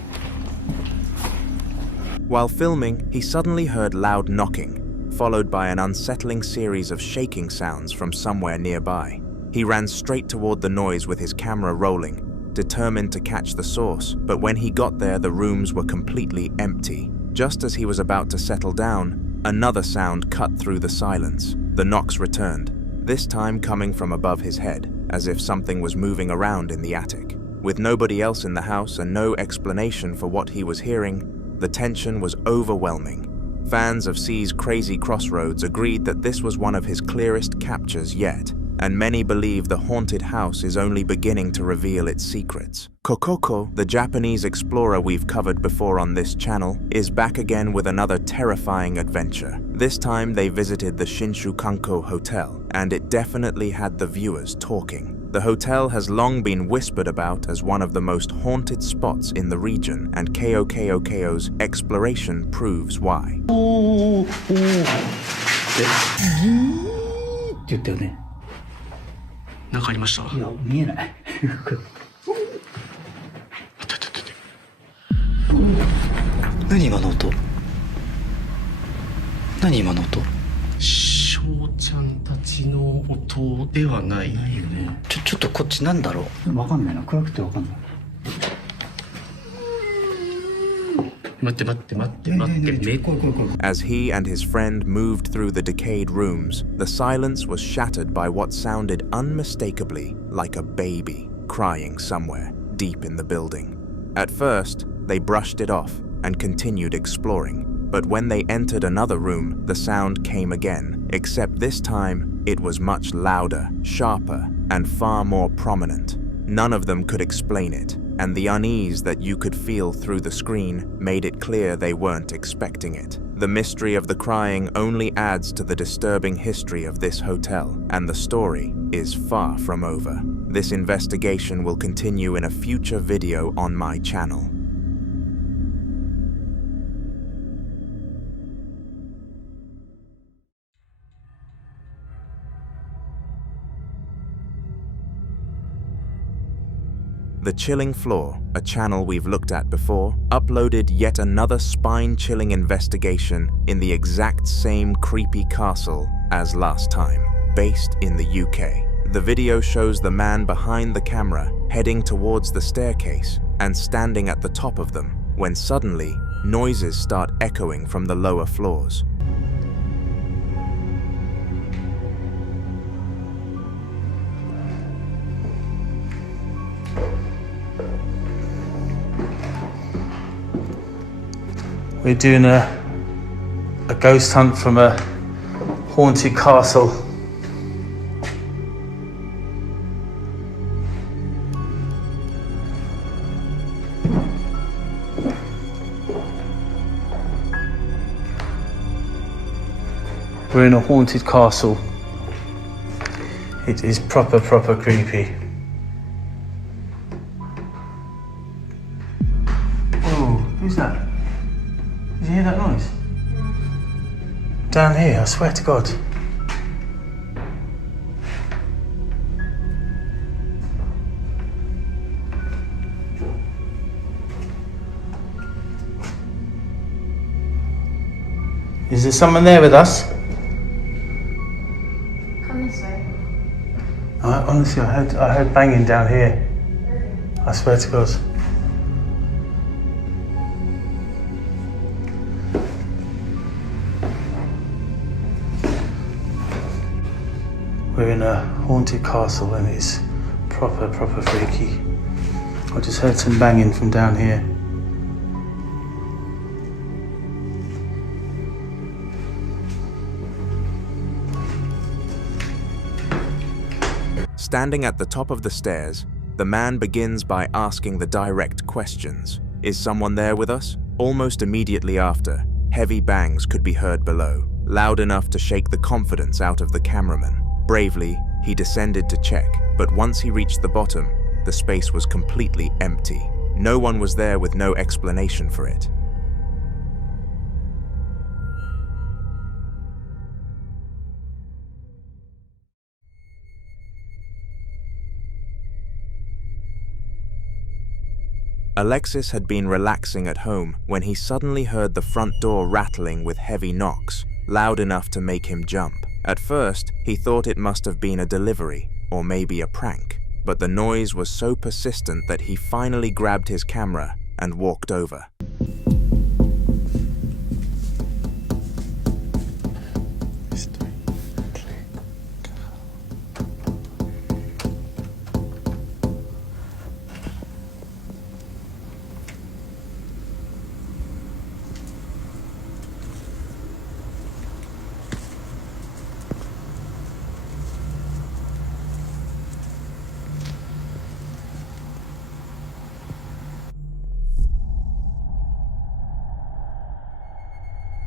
While filming, he suddenly heard loud knocking, followed by an unsettling series of shaking sounds from somewhere nearby. He ran straight toward the noise with his camera rolling, determined to catch the source, but when he got there, the rooms were completely empty. Just as he was about to settle down, another sound cut through the silence. The knocks returned, this time coming from above his head, as if something was moving around in the attic. With nobody else in the house and no explanation for what he was hearing, the tension was overwhelming. Fans of C's Crazy Crossroads agreed that this was one of his clearest captures yet, and many believe the haunted house is only beginning to reveal its secrets. Kokoko, the Japanese explorer we've covered before on this channel, is back again with another terrifying adventure. This time they visited the Shinshukanko Hotel, and it definitely had the viewers talking. The hotel has long been whispered about as one of the most haunted spots in the region, and KOKOKO's exploration proves why. なんかありました？いや、見えない。何今の音？何今の音？翔ちゃんたちの音ではないよね。ちょっとこっちなんだろう。わかんないな。暗くてわかんない。待って待って待って。As he and his friend moved through the decayed rooms, the silence was shattered by what sounded unmistakably like a baby crying somewhere deep in the building. At first, they brushed it off and continued exploring. But when they entered another room, the sound came again, except this time it was much louder, sharper, and far more prominent. None of them could explain it, and the unease that you could feel through the screen made it clear they weren't expecting it. The mystery of the crying only adds to the disturbing history of this hotel, and the story is far from over. This investigation will continue in a future video on my channel. The Chilling Floor, a channel we've looked at before, uploaded yet another spine-chilling investigation in the exact same creepy castle as last time, based in the UK. The video shows the man behind the camera heading towards the staircase and standing at the top of them, when suddenly, noises start echoing from the lower floors. We're doing a ghost hunt from a haunted castle. We're in a haunted castle. It is proper creepy. Oh, who's that? Did you hear that noise? Down here, I swear to God. Is there someone there with us? Come this way. Honestly, I heard banging down here. I swear to God. We're in a haunted castle and it's proper freaky. I just heard some banging from down here. Standing at the top of the stairs, the man begins by asking the direct questions. Is someone there with us? Almost immediately after, heavy bangs could be heard below, loud enough to shake the confidence out of the cameraman. Bravely, he descended to check, but once he reached the bottom, the space was completely empty. No one was there with no explanation for it. Alexis had been relaxing at home when he suddenly heard the front door rattling with heavy knocks, loud enough to make him jump. At first, he thought it must have been a delivery, or maybe a prank, but the noise was so persistent that he finally grabbed his camera and walked over.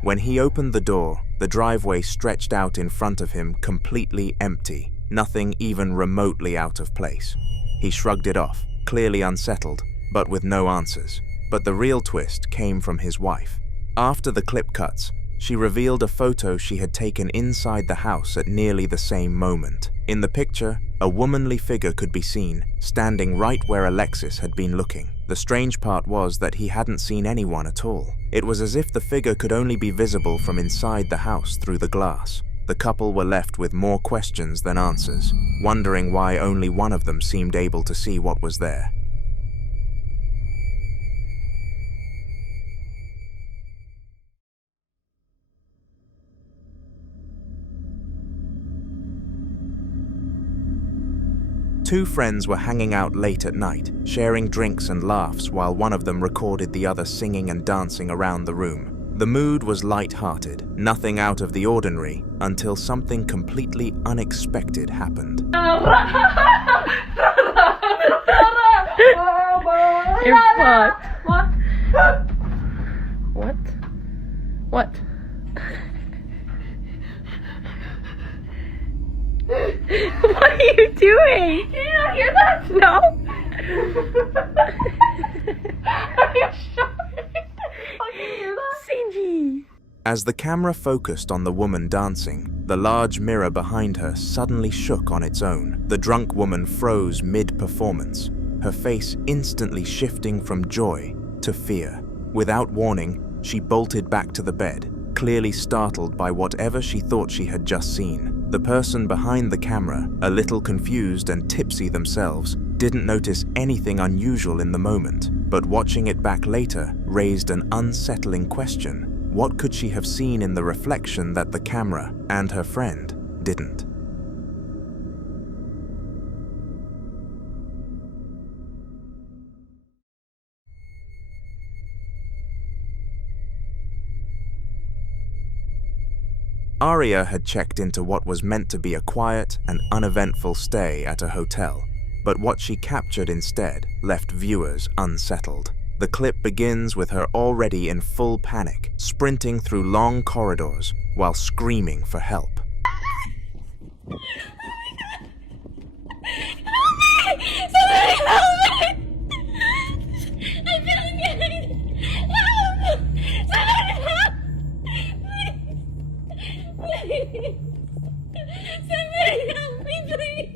When he opened the door, the driveway stretched out in front of him completely empty, nothing even remotely out of place. He shrugged it off, clearly unsettled, but with no answers. But the real twist came from his wife. After the clip cuts, she revealed a photo she had taken inside the house at nearly the same moment. In the picture, a womanly figure could be seen, standing right where Alexis had been looking. The strange part was that he hadn't seen anyone at all. It was as if the figure could only be visible from inside the house through the glass. The couple were left with more questions than answers, wondering why only one of them seemed able to see what was there. Two friends were hanging out late at night, sharing drinks and laughs while one of them recorded the other singing and dancing around the room. The mood was light-hearted, nothing out of the ordinary, until something completely unexpected happened. You're fucked. What? What? What are you doing? Did you not hear that? No. Are you sure? Can you hear that? Cindy. As the camera focused on the woman dancing, the large mirror behind her suddenly shook on its own. The drunk woman froze mid-performance, her face instantly shifting from joy to fear. Without warning, she bolted back to the bed, clearly startled by whatever she thought she had just seen. The person behind the camera, a little confused and tipsy themselves, didn't notice anything unusual in the moment, but watching it back later raised an unsettling question. What could she have seen in the reflection that the camera and her friend didn't? Aria had checked into what was meant to be a quiet and uneventful stay at a hotel, but what she captured instead left viewers unsettled. The clip begins with her already in full panic, sprinting through long corridors while screaming for help. Somebody help me! I'm feeling help! Somebody help! Please! Somebody help me, please!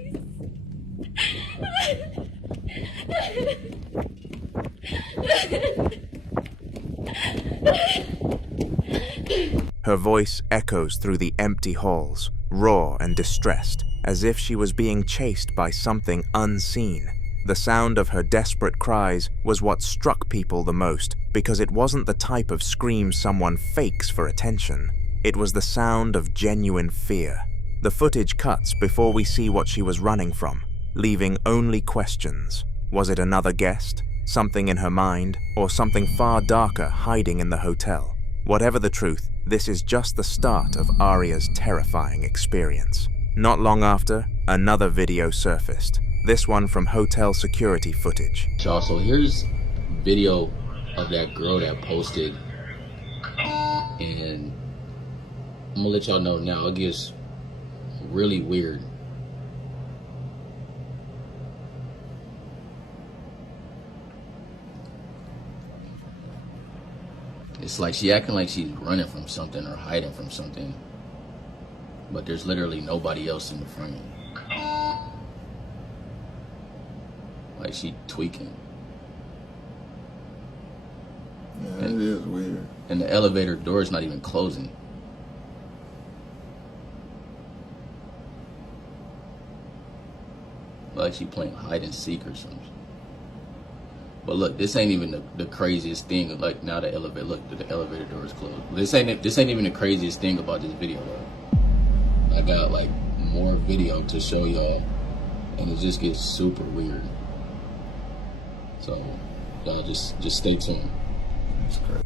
Her voice echoes through the empty halls, raw and distressed, as if she was being chased by something unseen. The sound of her desperate cries was what struck people the most, because it wasn't the type of scream someone fakes for attention. It was the sound of genuine fear. The footage cuts before we see what she was running from, leaving only questions. Was it another guest, something in her mind, or something far darker hiding in the hotel? Whatever the truth, this is just the start of Aria's terrifying experience. Not long after, another video surfaced, this one from hotel security footage. Y'all, so here's video of that girl that posted, and I'm gonna let y'all know now, it gets really weird. It's like she acting like she's running from something or hiding from something, but there's literally nobody else in the frame. Like she tweaking. Yeah, it is weird. And the elevator door is not even closing. Like she playing hide and seek or something. But look, this ain't even the craziest thing. Like now the elevator, look, the elevator door is closed. This ain't even the craziest thing about this video though. I got like more video to show y'all, and it just gets super weird. So y'all just stay tuned.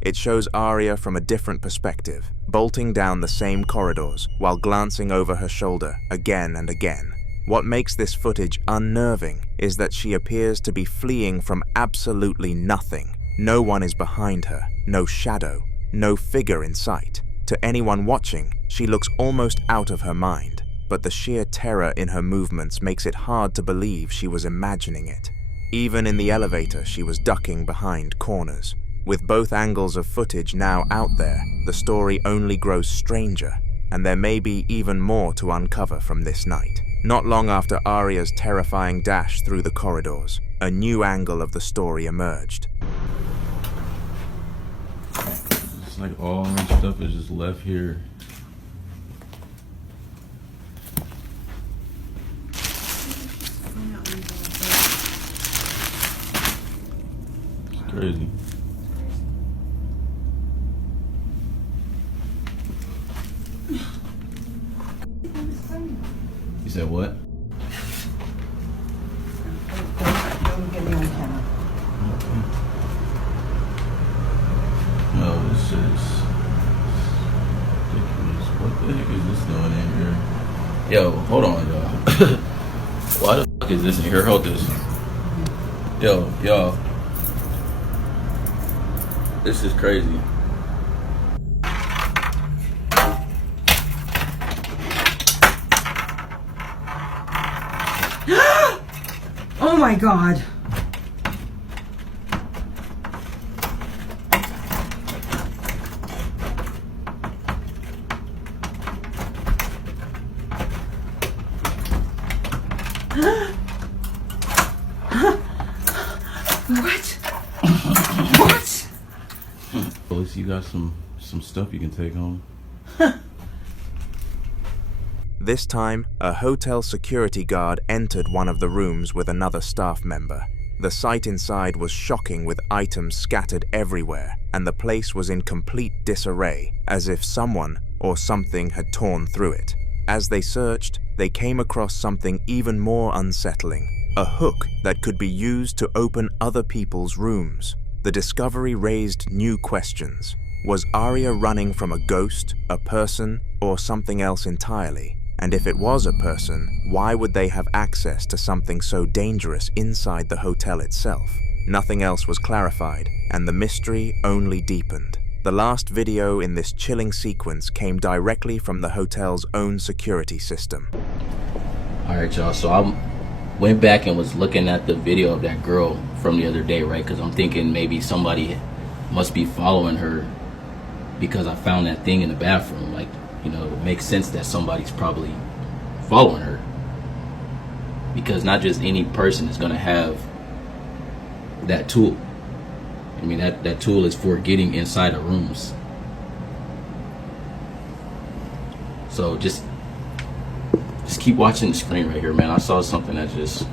It shows Aria from a different perspective, bolting down the same corridors while glancing over her shoulder again and again. What makes this footage unnerving is that she appears to be fleeing from absolutely nothing. No one is behind her, no shadow, no figure in sight. To anyone watching, she looks almost out of her mind, but the sheer terror in her movements makes it hard to believe she was imagining it. Even in the elevator, she was ducking behind corners. With both angles of footage now out there, the story only grows stranger, and there may be even more to uncover from this night. Not long after Aria's terrifying dash through the corridors, a new angle of the story emerged. It's like all my stuff is just left here. It's crazy. You said what? Don't get me on camera. No, this shit is ridiculous. What the heck is this doing in here? Yo, hold on, y'all. Why the fuck is this in here? Hold this. Yo, y'all. This is crazy. Oh my god. What? What? At least you got some stuff you can take home. This time, a hotel security guard entered one of the rooms with another staff member. The sight inside was shocking, with items scattered everywhere, and the place was in complete disarray, as if someone or something had torn through it. As they searched, they came across something even more unsettling: a hook that could be used to open other people's rooms. The discovery raised new questions. Was Aria running from a ghost, a person, or something else entirely? And if it was a person, why would they have access to something so dangerous inside the hotel itself? Nothing else was clarified, and the mystery only deepened. The last video in this chilling sequence came directly from the hotel's own security system. Alright, y'all, so I went back and was looking at the video of that girl from the other day, right? Because I'm thinking maybe somebody must be following her, because I found that thing in the bathroom. Like, you know, it makes sense that somebody's probably following her, because not just any person is going to have that tool. I mean, that tool is for getting inside of rooms. So just keep watching the screen right here, man. I saw something that just,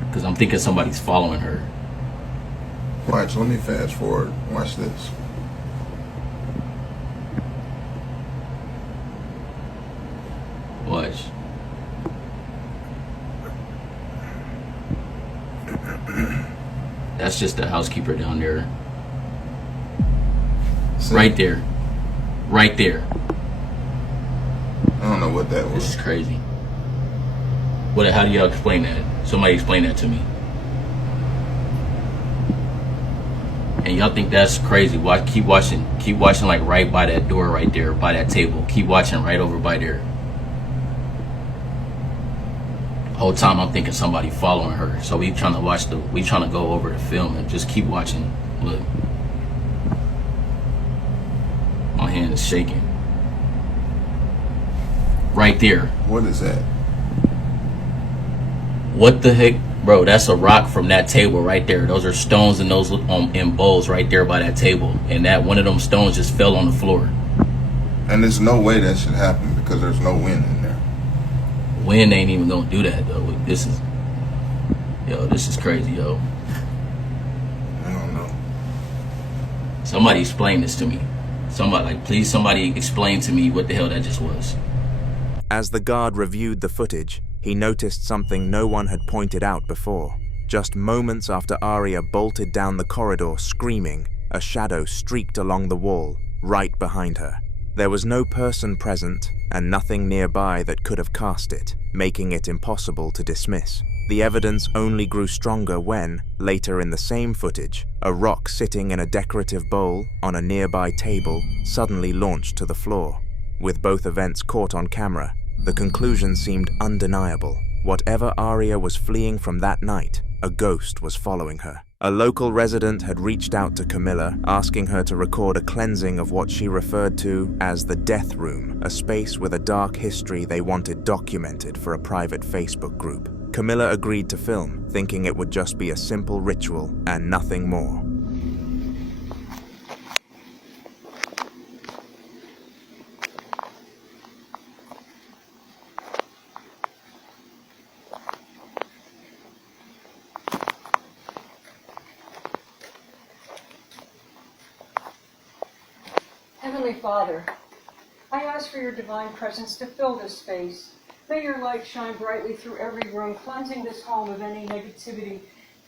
because I'm thinking somebody's following her. Watch, let me fast forward. Watch this. Watch. That's just the housekeeper down there. See? Right there. Right there. I don't know what that was. This is crazy. What? How do y'all explain that? Somebody explain that to me. And y'all think that's crazy? Watch. Keep watching. Keep watching, like right by that door, right there, by that table. Keep watching right over by there. Whole time I'm thinking somebody following her. So we trying to go over the film and just keep watching. Look. My hand is shaking. Right there. What is that? What the heck? Bro, that's a rock from that table right there. Those are stones and those in bowls right there by that table. And that one of them stones just fell on the floor. And there's no way that should happen because there's no wind in there. Wind ain't even gonna do that though. This is crazy, yo. I don't know. Somebody explain this to me. Please somebody explain to me what the hell that just was. As the guard reviewed the footage, he noticed something no one had pointed out before. Just moments after Aria bolted down the corridor screaming, a shadow streaked along the wall, right behind her. There was no person present, and nothing nearby that could have cast it, making it impossible to dismiss. The evidence only grew stronger when, later in the same footage, a rock sitting in a decorative bowl on a nearby table suddenly launched to the floor. With both events caught on camera, the conclusion seemed undeniable. Whatever Aria was fleeing from that night, a ghost was following her. A local resident had reached out to Camilla, asking her to record a cleansing of what she referred to as the death room, a space with a dark history they wanted documented for a private Facebook group. Camilla agreed to film, thinking it would just be a simple ritual and nothing more. Heavenly Father, I ask for your divine presence to fill this space. May your light shine brightly through every room, cleansing this home of any negativity,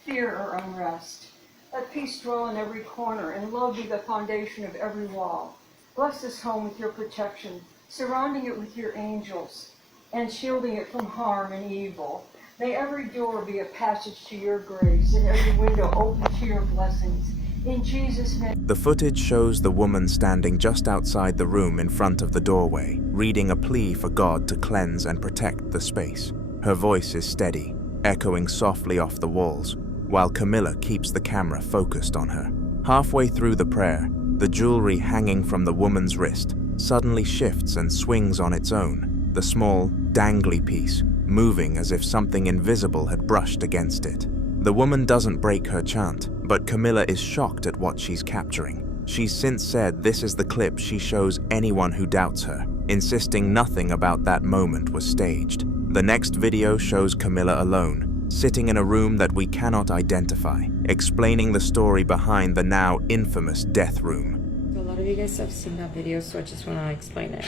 fear, or unrest. Let peace dwell in every corner, and love be the foundation of every wall. Bless this home with your protection, surrounding it with your angels, and shielding it from harm and evil. May every door be a passage to your grace, and every window open to your blessings. In Jesus' name. The footage shows the woman standing just outside the room in front of the doorway, reading a plea for God to cleanse and protect the space. Her voice is steady, echoing softly off the walls, while Camilla keeps the camera focused on her. Halfway through the prayer, the jewelry hanging from the woman's wrist suddenly shifts and swings on its own, the small, dangly piece moving as if something invisible had brushed against it. The woman doesn't break her chant, but Camilla is shocked at what she's capturing. She's since said this is the clip she shows anyone who doubts her, insisting nothing about that moment was staged. The next video shows Camilla alone, sitting in a room that we cannot identify, explaining the story behind the now infamous death room. So a lot of you guys have seen that video, so I just want to explain it.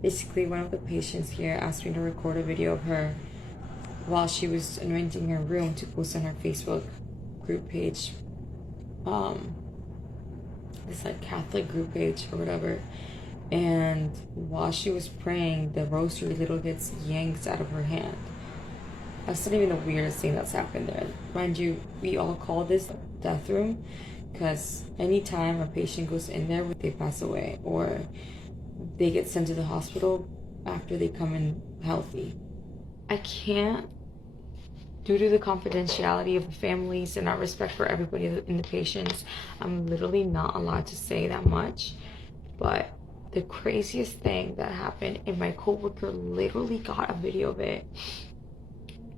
Basically, one of the patients here asked me to record a video of her while she was anointing her room to post on her Facebook group page. This like Catholic group page or whatever. And while she was praying, the rosary little gets yanked out of her hand. That's not even the weirdest thing that's happened there. Mind you, we all call this death room because anytime a patient goes in there, they pass away or they get sent to the hospital after they come in healthy. I can't, due to the confidentiality of the families and our respect for everybody in the patients, I'm literally not allowed to say that much. But the craziest thing that happened, and my coworker literally got a video of it.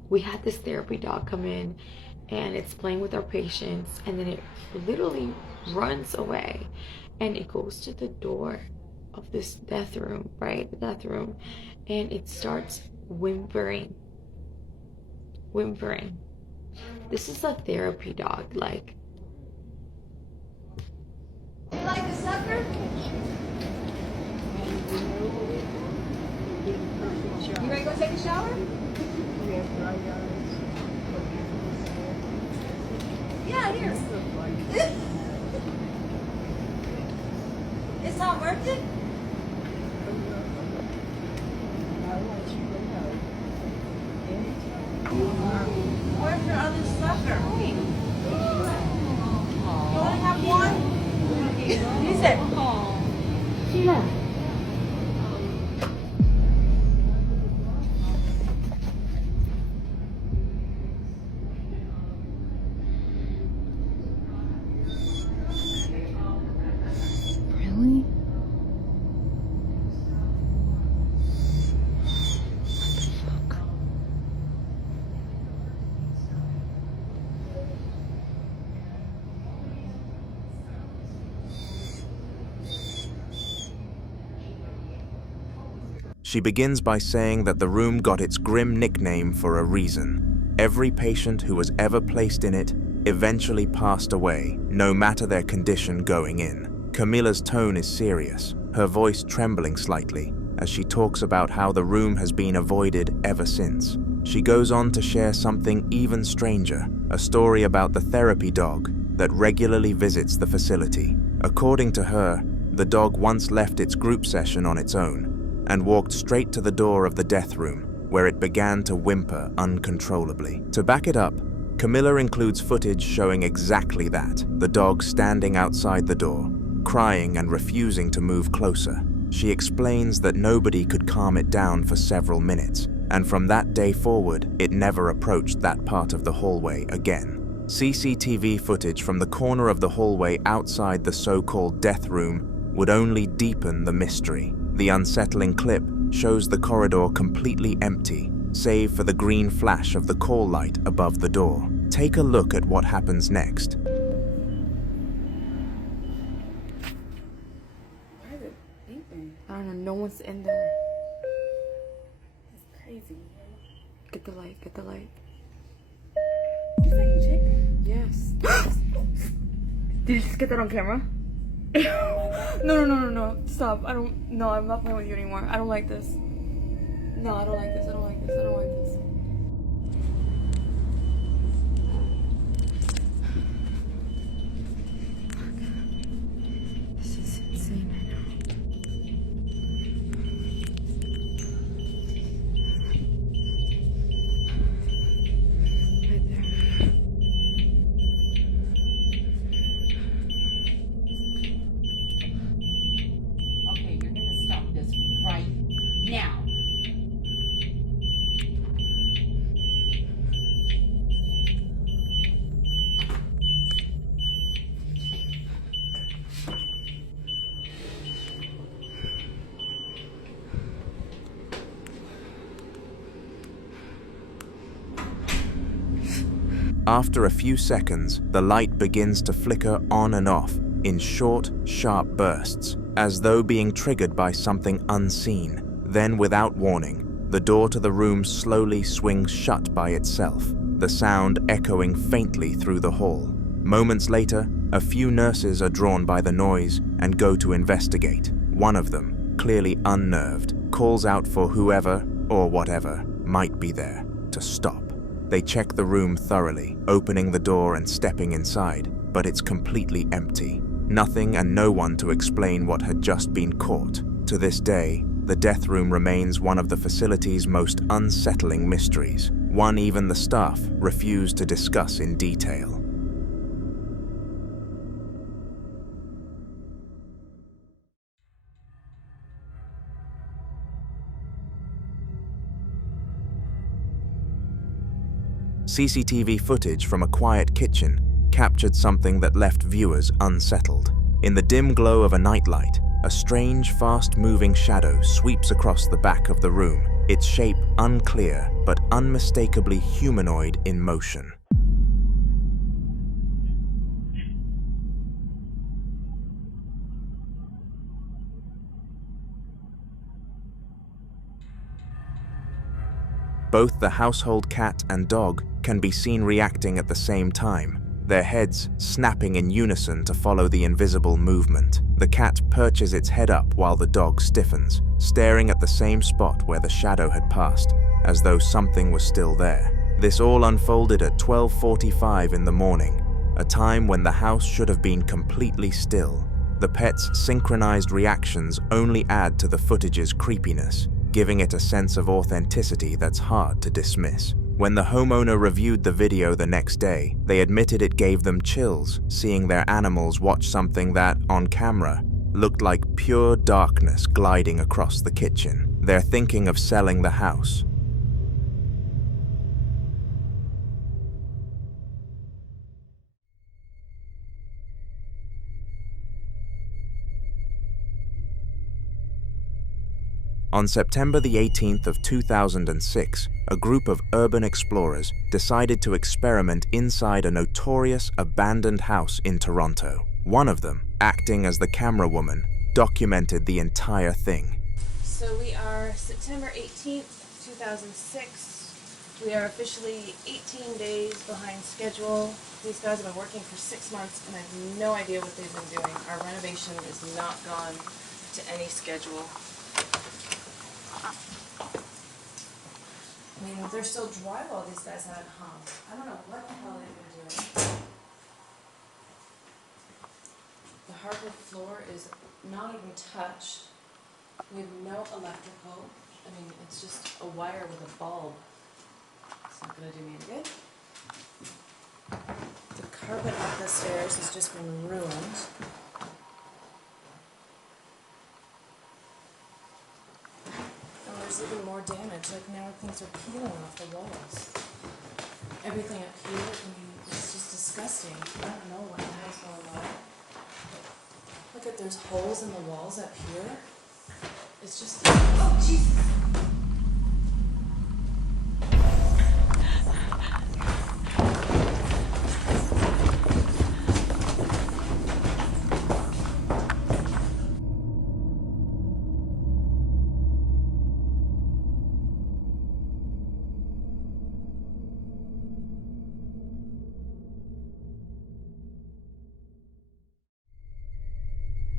We had this therapy dog come in and it's playing with our patients, and then it literally runs away and it goes to the door of this death room, right? The death room, and it starts whimpering. This is a therapy dog, like. You like the sucker? You ready to go take a shower? Yeah, here. It's not worth it? Where's your other sucker? You only have one? Use it. Yeah. Really? She begins by saying that the room got its grim nickname for a reason. Every patient who was ever placed in it eventually passed away, no matter their condition going in. Camilla's tone is serious, her voice trembling slightly as she talks about how the room has been avoided ever since. She goes on to share something even stranger, a story about the therapy dog that regularly visits the facility. According to her, the dog once left its group session on its own and walked straight to the door of the death room, where it began to whimper uncontrollably. To back it up, Camilla includes footage showing exactly that, the dog standing outside the door, crying and refusing to move closer. She explains that nobody could calm it down for several minutes, and from that day forward, it never approached that part of the hallway again. CCTV footage from the corner of the hallway outside the so-called death room would only deepen the mystery. The unsettling clip shows the corridor completely empty, save for the green flash of the call light above the door. Take a look at what happens next. Why is it beeping? I don't know, no one's in there. It's crazy. Get the light, get the light. Is that you, Jake? Yes. Did you just get that on camera? No. Stop. No, I'm not playing with you anymore. I don't like this. No, I don't like this. I don't like this. I don't like this. This is insane right now. Right there. Okay, you're gonna stop this right now. After a few seconds, the light begins to flicker on and off in short, sharp bursts, as though being triggered by something unseen. Then, without warning, the door to the room slowly swings shut by itself, the sound echoing faintly through the hall. Moments later, a few nurses are drawn by the noise and go to investigate. One of them, clearly unnerved, calls out for whoever, or whatever, might be there, to stop. They check the room thoroughly, opening the door and stepping inside, but it's completely empty. Nothing and no one to explain what had just been caught. To this day, the death room remains one of the facility's most unsettling mysteries, one even the staff refuse to discuss in detail. CCTV footage from a quiet kitchen captured something that left viewers unsettled. In the dim glow of a nightlight, a strange, fast-moving shadow sweeps across the back of the room, its shape unclear but unmistakably humanoid in motion. Both the household cat and dog can be seen reacting at the same time, their heads snapping in unison to follow the invisible movement. The cat perches its head up while the dog stiffens, staring at the same spot where the shadow had passed, as though something was still there. This all unfolded at 12:45 in the morning, a time when the house should have been completely still. The pet's synchronized reactions only add to the footage's creepiness, giving it a sense of authenticity that's hard to dismiss. When the homeowner reviewed the video the next day, they admitted it gave them chills seeing their animals watch something that, on camera, looked like pure darkness gliding across the kitchen. They're thinking of selling the house. On September the 18th of 2006, a group of urban explorers decided to experiment inside a notorious abandoned house in Toronto. One of them, acting as the camera woman, documented the entire thing. So we are September 18th, 2006. We are officially 18 days behind schedule. These guys have been working for 6 months and I have no idea what they've been doing. Our renovation is not gone to any schedule. I mean, they're still drywall these guys haven't hung. I don't know what the hell they've been doing. The hardwood floor is not even touched. We have no electrical. I mean, it's just a wire with a bulb. It's not gonna do me any good. The carpet up the stairs has just been ruined. There's even more damage, like now things are peeling off the walls. Everything up here, I mean, it's just a disgusting. I don't know what the hell's going on. Look at, there's holes in the walls up here. It's just, oh Jesus.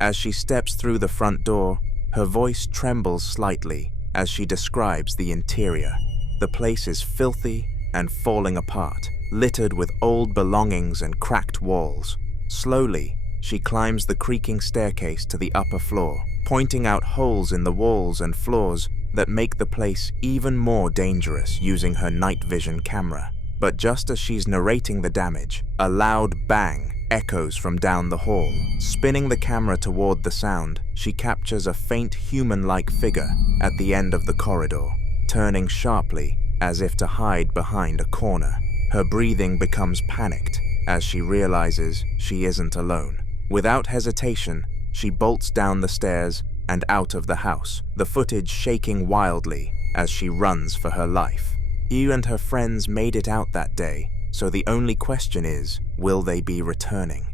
As she steps through the front door, her voice trembles slightly as she describes the interior. The place is filthy and falling apart, littered with old belongings and cracked walls. Slowly, she climbs the creaking staircase to the upper floor, pointing out holes in the walls and floors that make the place even more dangerous using her night vision camera. But just as she's narrating the damage, a loud bang echoes from down the hall. Spinning the camera toward the sound, she captures a faint human-like figure at the end of the corridor, turning sharply as if to hide behind a corner. Her breathing becomes panicked as she realizes she isn't alone. Without hesitation, she bolts down the stairs and out of the house, the footage shaking wildly as she runs for her life. Hugh and her friends made it out that day, so the only question is, will they be returning?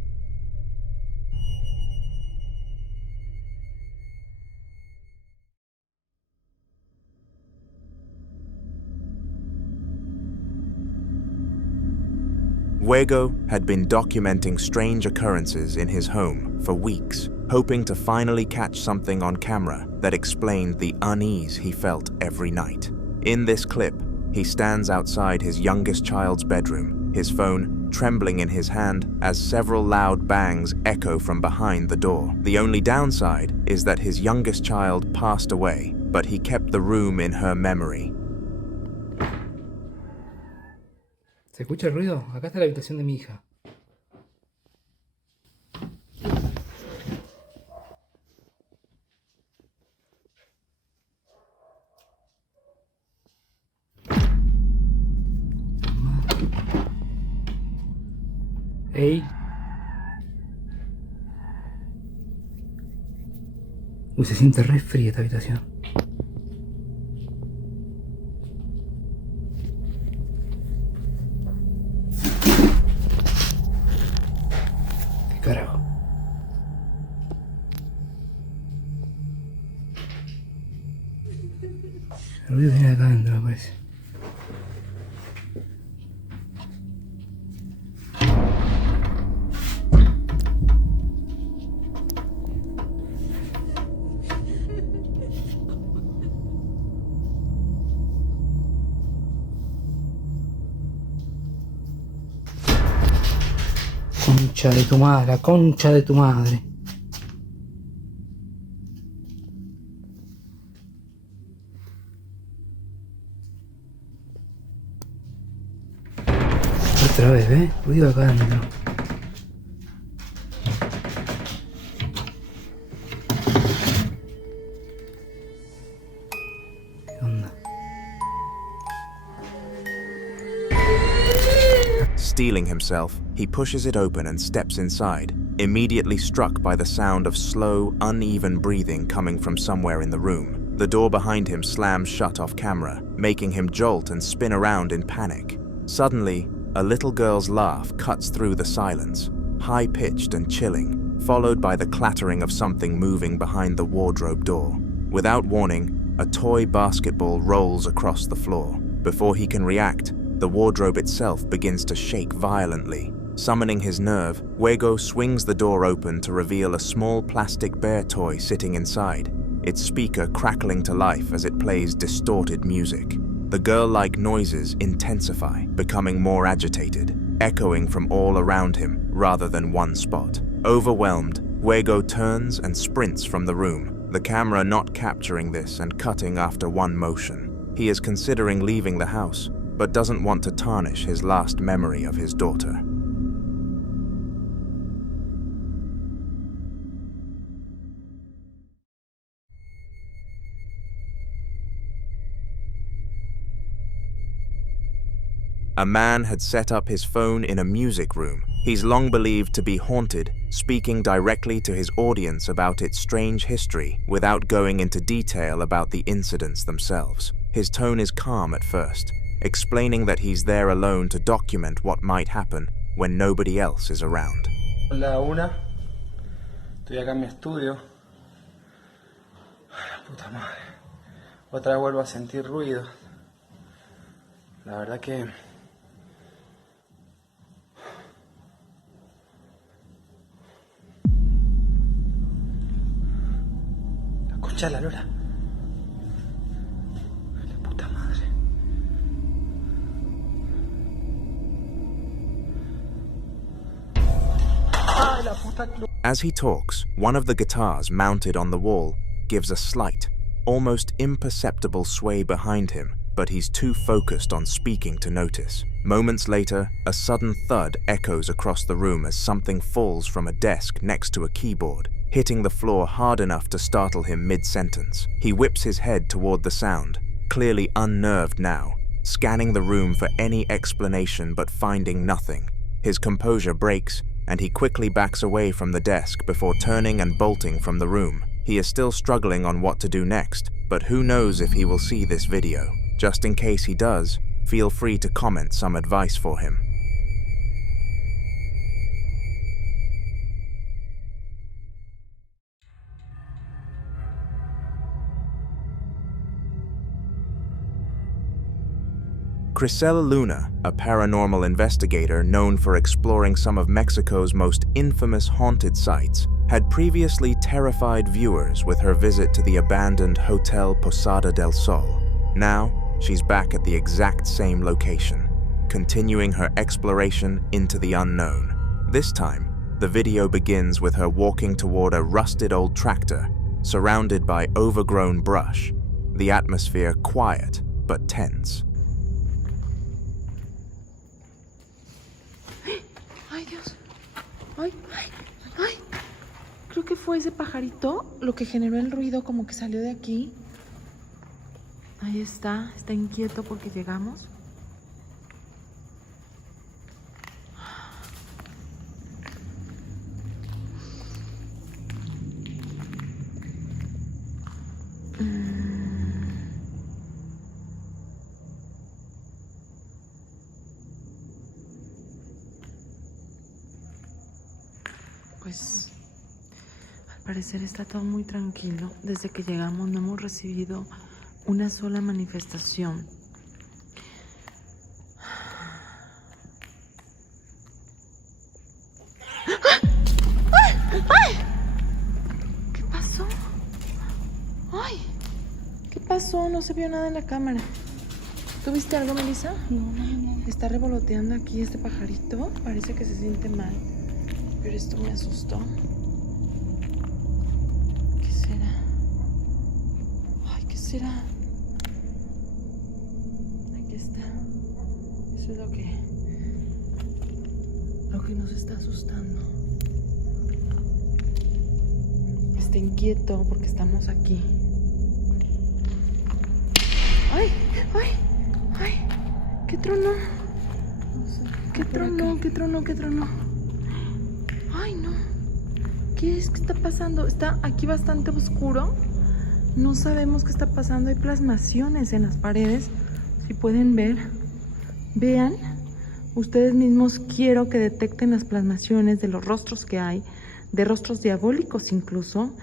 Fuego had been documenting strange occurrences in his home for weeks, hoping to finally catch something on camera that explained the unease he felt every night. In this clip, he stands outside his youngest child's bedroom, his phone trembling in his hand as several loud bangs echo from behind the door. The only downside is that his youngest child passed away, but he kept the room in her memory. ¿Se escucha el ruido? Acá está la habitación de mi hija. Ey. Uy, se siente re fría esta habitación. ¿Qué carajo? El ruido viene de acá adentro, me parece. Concha de tu madre, la concha de tu madre. Otra vez, ¿ves? Ruido acá adentro. ¿Qué onda? Steeling himself, he pushes it open and steps inside, immediately struck by the sound of slow, uneven breathing coming from somewhere in the room. The door behind him slams shut off camera, making him jolt and spin around in panic. Suddenly, a little girl's laugh cuts through the silence, high-pitched and chilling, followed by the clattering of something moving behind the wardrobe door. Without warning, a toy basketball rolls across the floor. Before he can react, the wardrobe itself begins to shake violently. Summoning his nerve, Fuego swings the door open to reveal a small plastic bear toy sitting inside, its speaker crackling to life as it plays distorted music. The girl-like noises intensify, becoming more agitated, echoing from all around him rather than one spot. Overwhelmed, Fuego turns and sprints from the room, the camera not capturing this and cutting after one motion. He is considering leaving the house, but doesn't want to tarnish his last memory of his daughter. A man had set up his phone in a music room. He's long believed to be haunted, speaking directly to his audience about its strange history without going into detail about the incidents themselves. His tone is calm at first, explaining that he's there alone to document what might happen when nobody else is around. Hola, una. Estoy acá en mi estudio. Puta madre. Otra vez vuelvo a sentir ruido. La verdad que... Escucha la lora. La puta madre. Ay, la puta... As he talks, one of the guitars mounted on the wall gives a slight, almost imperceptible sway behind him, but he's too focused on speaking to notice. Moments later, a sudden thud echoes across the room as something falls from a desk next to a keyboard, hitting the floor hard enough to startle him mid-sentence. He whips his head toward the sound, clearly unnerved now, scanning the room for any explanation but finding nothing. His composure breaks, and he quickly backs away from the desk before turning and bolting from the room. He is still struggling on what to do next, but who knows if he will see this video. Just in case he does, feel free to comment some advice for him. Crisela Luna, a paranormal investigator known for exploring some of Mexico's most infamous haunted sites, had previously terrified viewers with her visit to the abandoned Hotel Posada del Sol. Now, she's back at the exact same location, continuing her exploration into the unknown. This time, the video begins with her walking toward a rusted old tractor, surrounded by overgrown brush, the atmosphere quiet but tense. Ay, Dios. Ay, ay, ay. Creo que fue ese pajarito lo que generó el ruido, como que salió de aquí. Ahí está inquieto porque llegamos. Pues al parecer está todo muy tranquilo. Desde que llegamos no hemos recibido una sola manifestación. ¡Ay! ¡Ay! ¿Qué pasó? ¡Ay! ¿Qué pasó? No se vio nada en la cámara. ¿Tú viste algo, Melissa? No. Está revoloteando aquí este pajarito. Parece que se siente mal. Pero esto me asustó. ¿Qué será? Ay, ¿qué será? Aquí está. Eso es lo que nos está asustando. Está inquieto porque estamos aquí. ¡Ay! ¡Ay! ¡Ay! ¿Qué tronó? ¿Qué tronó? ¿Qué tronó? ¿Qué tronó? ¡Ay, no! ¿Qué es? ¿Qué está pasando? Está aquí bastante oscuro. No sabemos qué está pasando. Hay plasmaciones en las paredes. Si pueden ver, vean. Ustedes mismos quiero que detecten las plasmaciones de los rostros que hay, de rostros diabólicos incluso.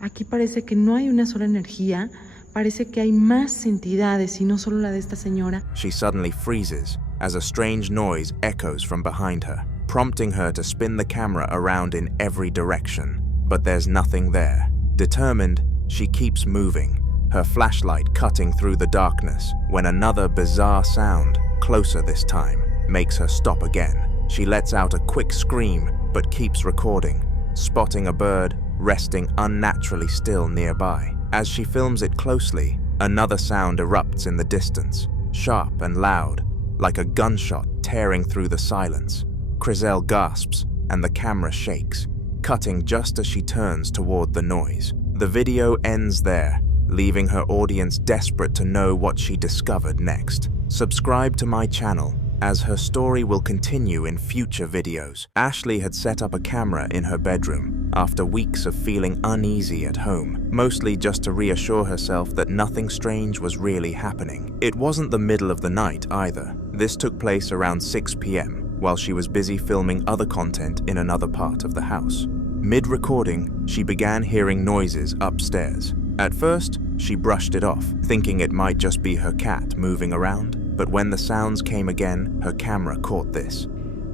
Aquí parece que no hay una sola energía. Parece que hay más entidades y no solo la de esta señora. She suddenly freezes as a strange noise echoes from behind her, prompting her to spin the camera around in every direction. But there's nothing there. Determined, she keeps moving, her flashlight cutting through the darkness, when another bizarre sound, closer this time, makes her stop again. She lets out a quick scream, but keeps recording, spotting a bird resting unnaturally still nearby. As she films it closely, another sound erupts in the distance, sharp and loud, like a gunshot tearing through the silence. Crisel gasps, and the camera shakes, cutting just as she turns toward the noise. The video ends there, leaving her audience desperate to know what she discovered next. Subscribe to my channel as her story will continue in future videos. Ashley had set up a camera in her bedroom after weeks of feeling uneasy at home, mostly just to reassure herself that nothing strange was really happening. It wasn't the middle of the night either. This took place around 6 p.m. while she was busy filming other content in another part of the house. Mid-recording, she began hearing noises upstairs. At first, she brushed it off, thinking it might just be her cat moving around, but when the sounds came again, her camera caught this.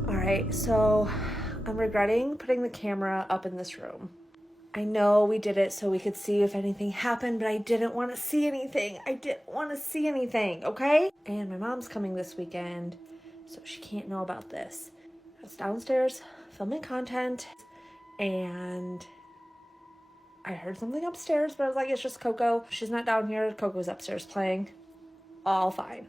Alright, so I'm regretting putting the camera up in this room. I know we did it so we could see if anything happened, but I didn't want to see anything. I didn't want to see anything, okay? And my mom's coming this weekend, so she can't know about this. I was downstairs filming content, and I heard something upstairs, but I was like, it's just Coco. She's not down here. Coco's upstairs playing. All fine.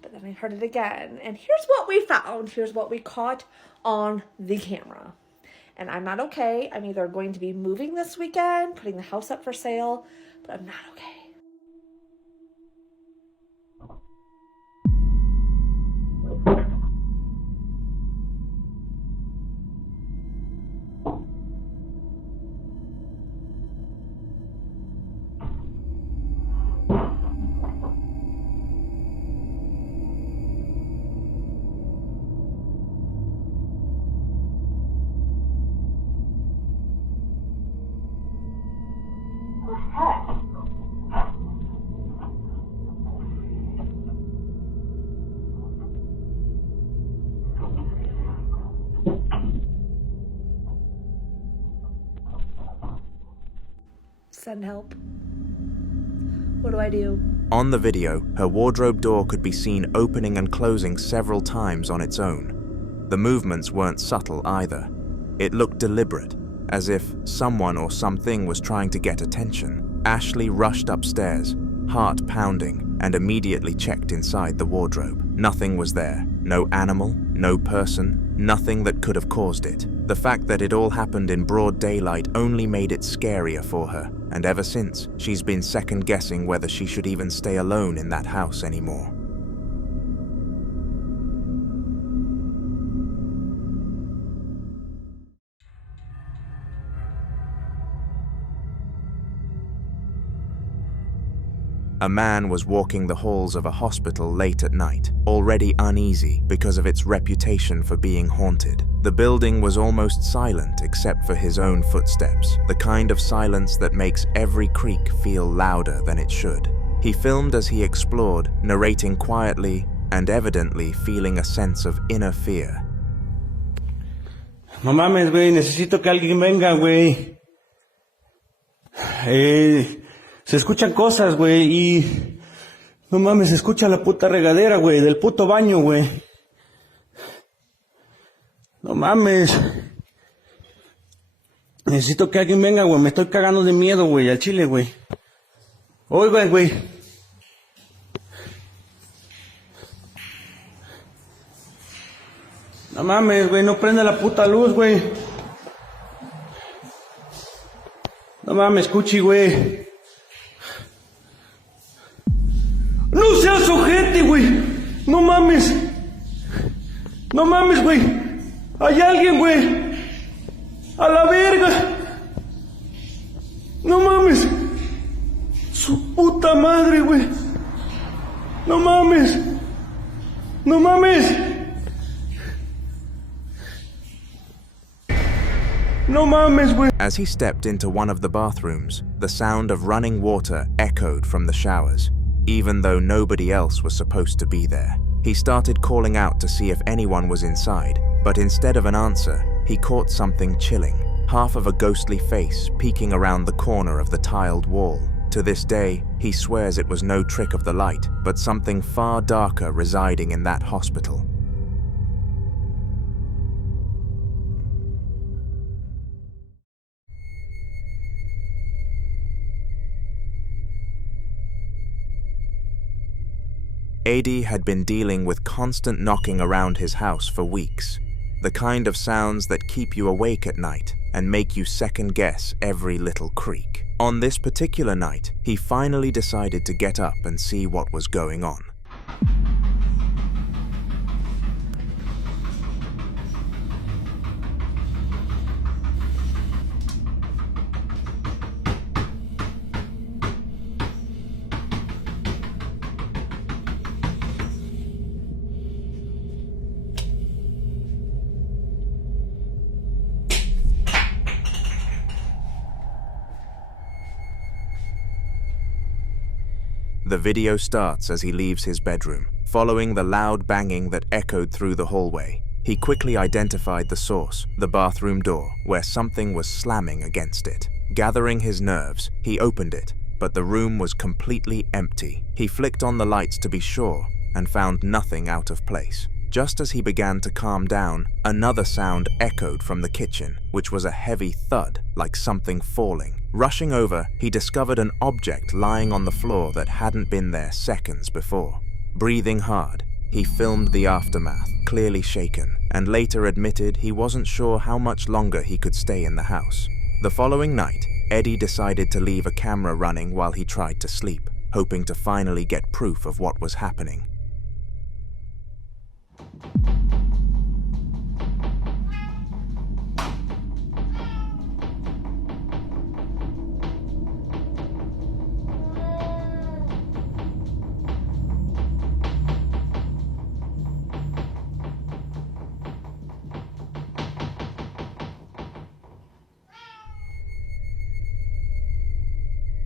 But then I heard it again, and here's what we found. Here's what we caught on the camera. And I'm not okay. I'm either going to be moving this weekend, putting the house up for sale, but I'm not okay. Send help. What do I do? On the video, her wardrobe door could be seen opening and closing several times on its own. The movements weren't subtle either. It looked deliberate, as if someone or something was trying to get attention. Ashley rushed upstairs, heart pounding, and immediately checked inside the wardrobe. Nothing was there. No animal, no person, nothing that could have caused it. The fact that it all happened in broad daylight only made it scarier for her, and ever since, she's been second-guessing whether she should even stay alone in that house anymore. A man was walking the halls of a hospital late at night, already uneasy because of its reputation for being haunted. The building was almost silent except for his own footsteps, the kind of silence that makes every creak feel louder than it should. He filmed as he explored, narrating quietly and evidently feeling a sense of inner fear. No mames, güey, necesito que alguien venga, güey. Se escuchan cosas, güey, y... No mames, se escucha la puta regadera, güey, del puto baño, güey. No mames. Necesito que alguien venga, güey, me estoy cagando de miedo, güey, al chile, güey. Oigan, güey. No mames, güey, no prende la puta luz, güey. No mames, Cuchi, güey. ¡No seas ojete, güey! ¡No mames! ¡No mames, güey! ¡Hay alguien, güey! ¡A la verga! ¡No mames! ¡Su puta madre, güey! ¡No mames! ¡No mames! ¡No mames, güey! As he stepped into one of the bathrooms, the sound of running water echoed from the showers, even though nobody else was supposed to be there. He started calling out to see if anyone was inside, but instead of an answer, he caught something chilling, half of a ghostly face peeking around the corner of the tiled wall. To this day, he swears it was no trick of the light, but something far darker residing in that hospital. Adi had been dealing with constant knocking around his house for weeks, the kind of sounds that keep you awake at night and make you second-guess every little creak. On this particular night, he finally decided to get up and see what was going on. The video starts as he leaves his bedroom, following the loud banging that echoed through the hallway. He quickly identified the source, the bathroom door, where something was slamming against it. Gathering his nerves, he opened it, but the room was completely empty. He flicked on the lights to be sure, and found nothing out of place. Just as he began to calm down, another sound echoed from the kitchen, which was a heavy thud, like something falling. Rushing over, he discovered an object lying on the floor that hadn't been there seconds before. Breathing hard, he filmed the aftermath, clearly shaken, and later admitted he wasn't sure how much longer he could stay in the house. The following night, Eddie decided to leave a camera running while he tried to sleep, hoping to finally get proof of what was happening.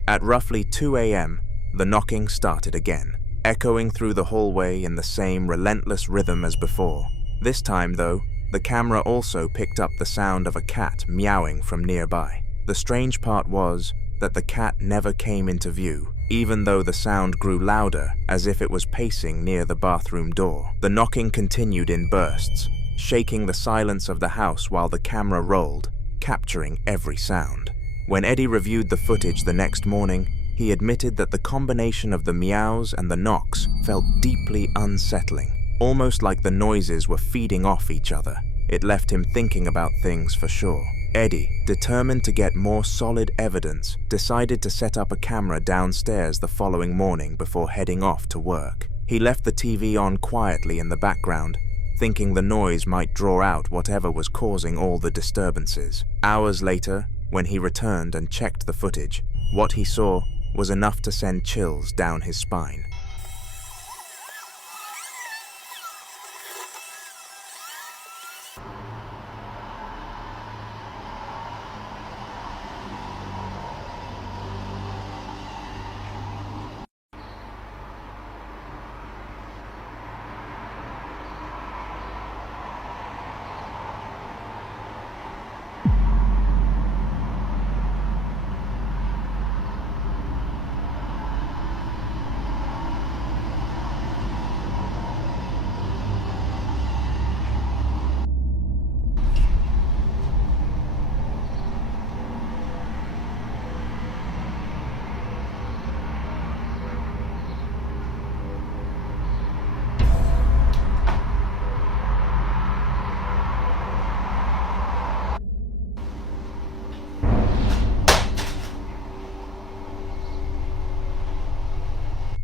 At roughly 2 a.m., the knocking started again, echoing through the hallway in the same relentless rhythm as before. This time, though, the camera also picked up the sound of a cat meowing from nearby. The strange part was that the cat never came into view, even though the sound grew louder as if it was pacing near the bathroom door. The knocking continued in bursts, shaking the silence of the house while the camera rolled, capturing every sound. When Eddie reviewed the footage the next morning, he admitted that the combination of the meows and the knocks felt deeply unsettling, almost like the noises were feeding off each other. It left him thinking about things for sure. Eddie, determined to get more solid evidence, decided to set up a camera downstairs the following morning before heading off to work. He left the TV on quietly in the background, thinking the noise might draw out whatever was causing all the disturbances. Hours later, when he returned and checked the footage, what he saw was enough to send chills down his spine.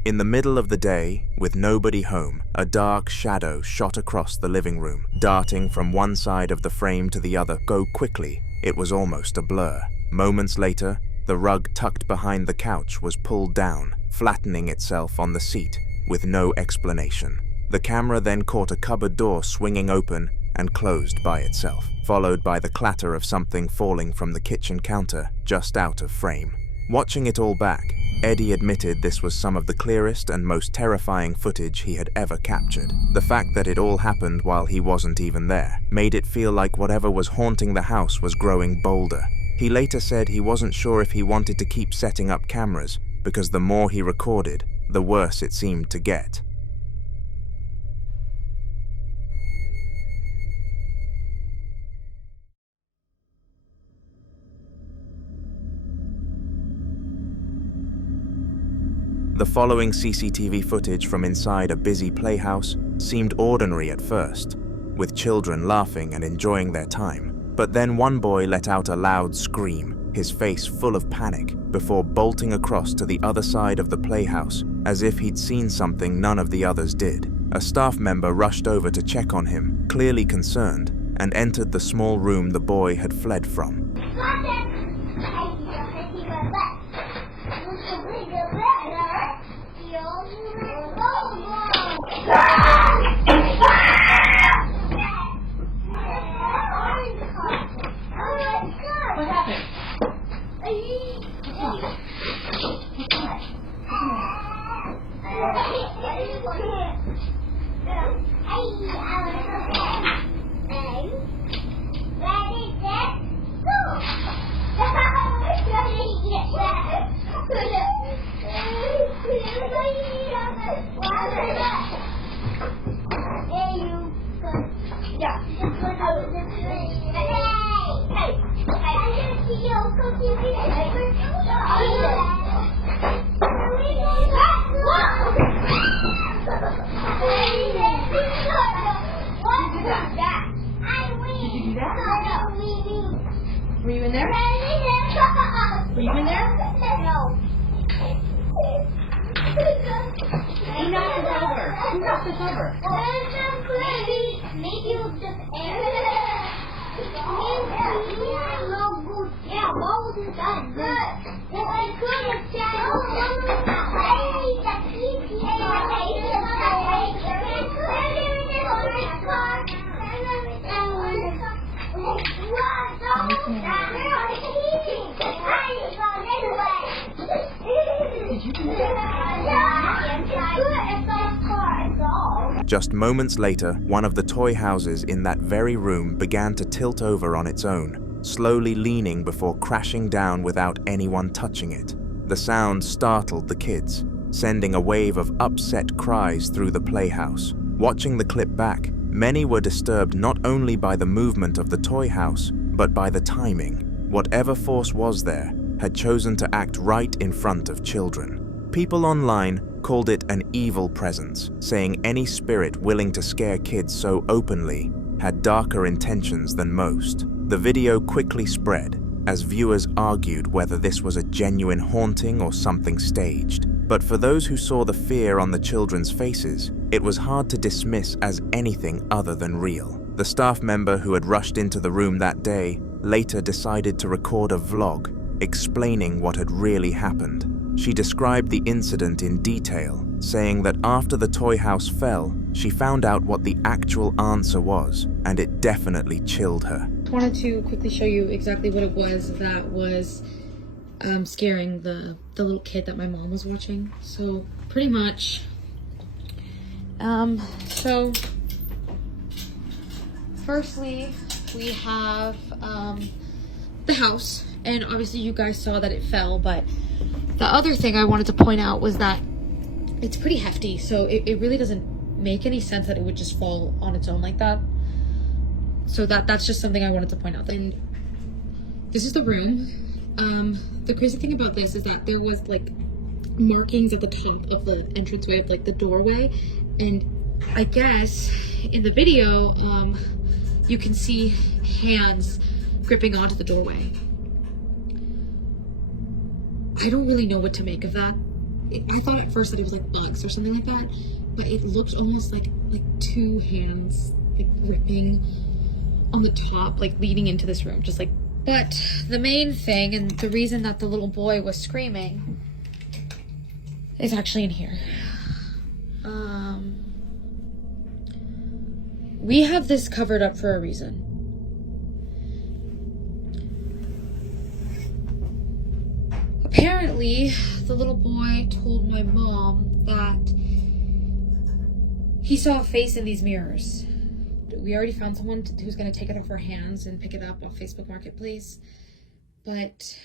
In the middle of the day, with nobody home, a dark shadow shot across the living room, darting from one side of the frame to the other so quickly it was almost a blur. Moments later, the rug tucked behind the couch was pulled down, flattening itself on the seat, with no explanation. The camera then caught a cupboard door swinging open and closed by itself, followed by the clatter of something falling from the kitchen counter just out of frame. Watching it all back, Eddie admitted this was some of the clearest and most terrifying footage he had ever captured. The fact that it all happened while he wasn't even there made it feel like whatever was haunting the house was growing bolder. He later said he wasn't sure if he wanted to keep setting up cameras, because the more he recorded, the worse it seemed to get. The following CCTV footage from inside a busy playhouse seemed ordinary at first, with children laughing and enjoying their time. But then one boy let out a loud scream, his face full of panic, before bolting across to the other side of the playhouse as if he'd seen something none of the others did. A staff member rushed over to check on him, clearly concerned, and entered the small room the boy had fled from. What happened? Were you in there? Were you in there? No. Who knocked this over? Who knocked this over? Maybe it was just air. Yeah, what was it done? Good. Well, I couldn't Just moments later, one of the toy houses in that very room began to tilt over on its own, slowly leaning before crashing down without anyone touching it. The sound startled the kids, sending a wave of upset cries through the playhouse. Watching the clip back, many were disturbed not only by the movement of the toy house, but by the timing. Whatever force was there had chosen to act right in front of children. People online called it an evil presence, saying any spirit willing to scare kids so openly had darker intentions than most. The video quickly spread as viewers argued whether this was a genuine haunting or something staged. But for those who saw the fear on the children's faces, it was hard to dismiss as anything other than real. The staff member who had rushed into the room that day later decided to record a vlog explaining what had really happened. She described the incident in detail, saying that after the toy house fell, she found out what the actual answer was, and it definitely chilled her. I wanted to quickly show you exactly what it was that was scaring the little kid that my mom was watching. So pretty much, so firstly we have the house, and obviously you guys saw that it fell, but the other thing I wanted to point out was that it's pretty hefty, so it really doesn't make any sense that it would just fall on its own like that. So that's just something I wanted to point out. And this is the room. The crazy thing about this is that there was like markings at the top of the entranceway of like the doorway, and I guess in the video you can see hands gripping onto the doorway. I don't really know what to make of that. I thought at first that it was like bugs or something like that, but it looked almost like two hands like gripping on the top, like leading into this room, just like. But the main thing, and the reason that the little boy was screaming, is actually in here. We have this covered up for a reason. Apparently, the little boy told my mom that he saw a face in these mirrors. We already found someone who's going to take it off our hands and pick it up off Facebook Marketplace, but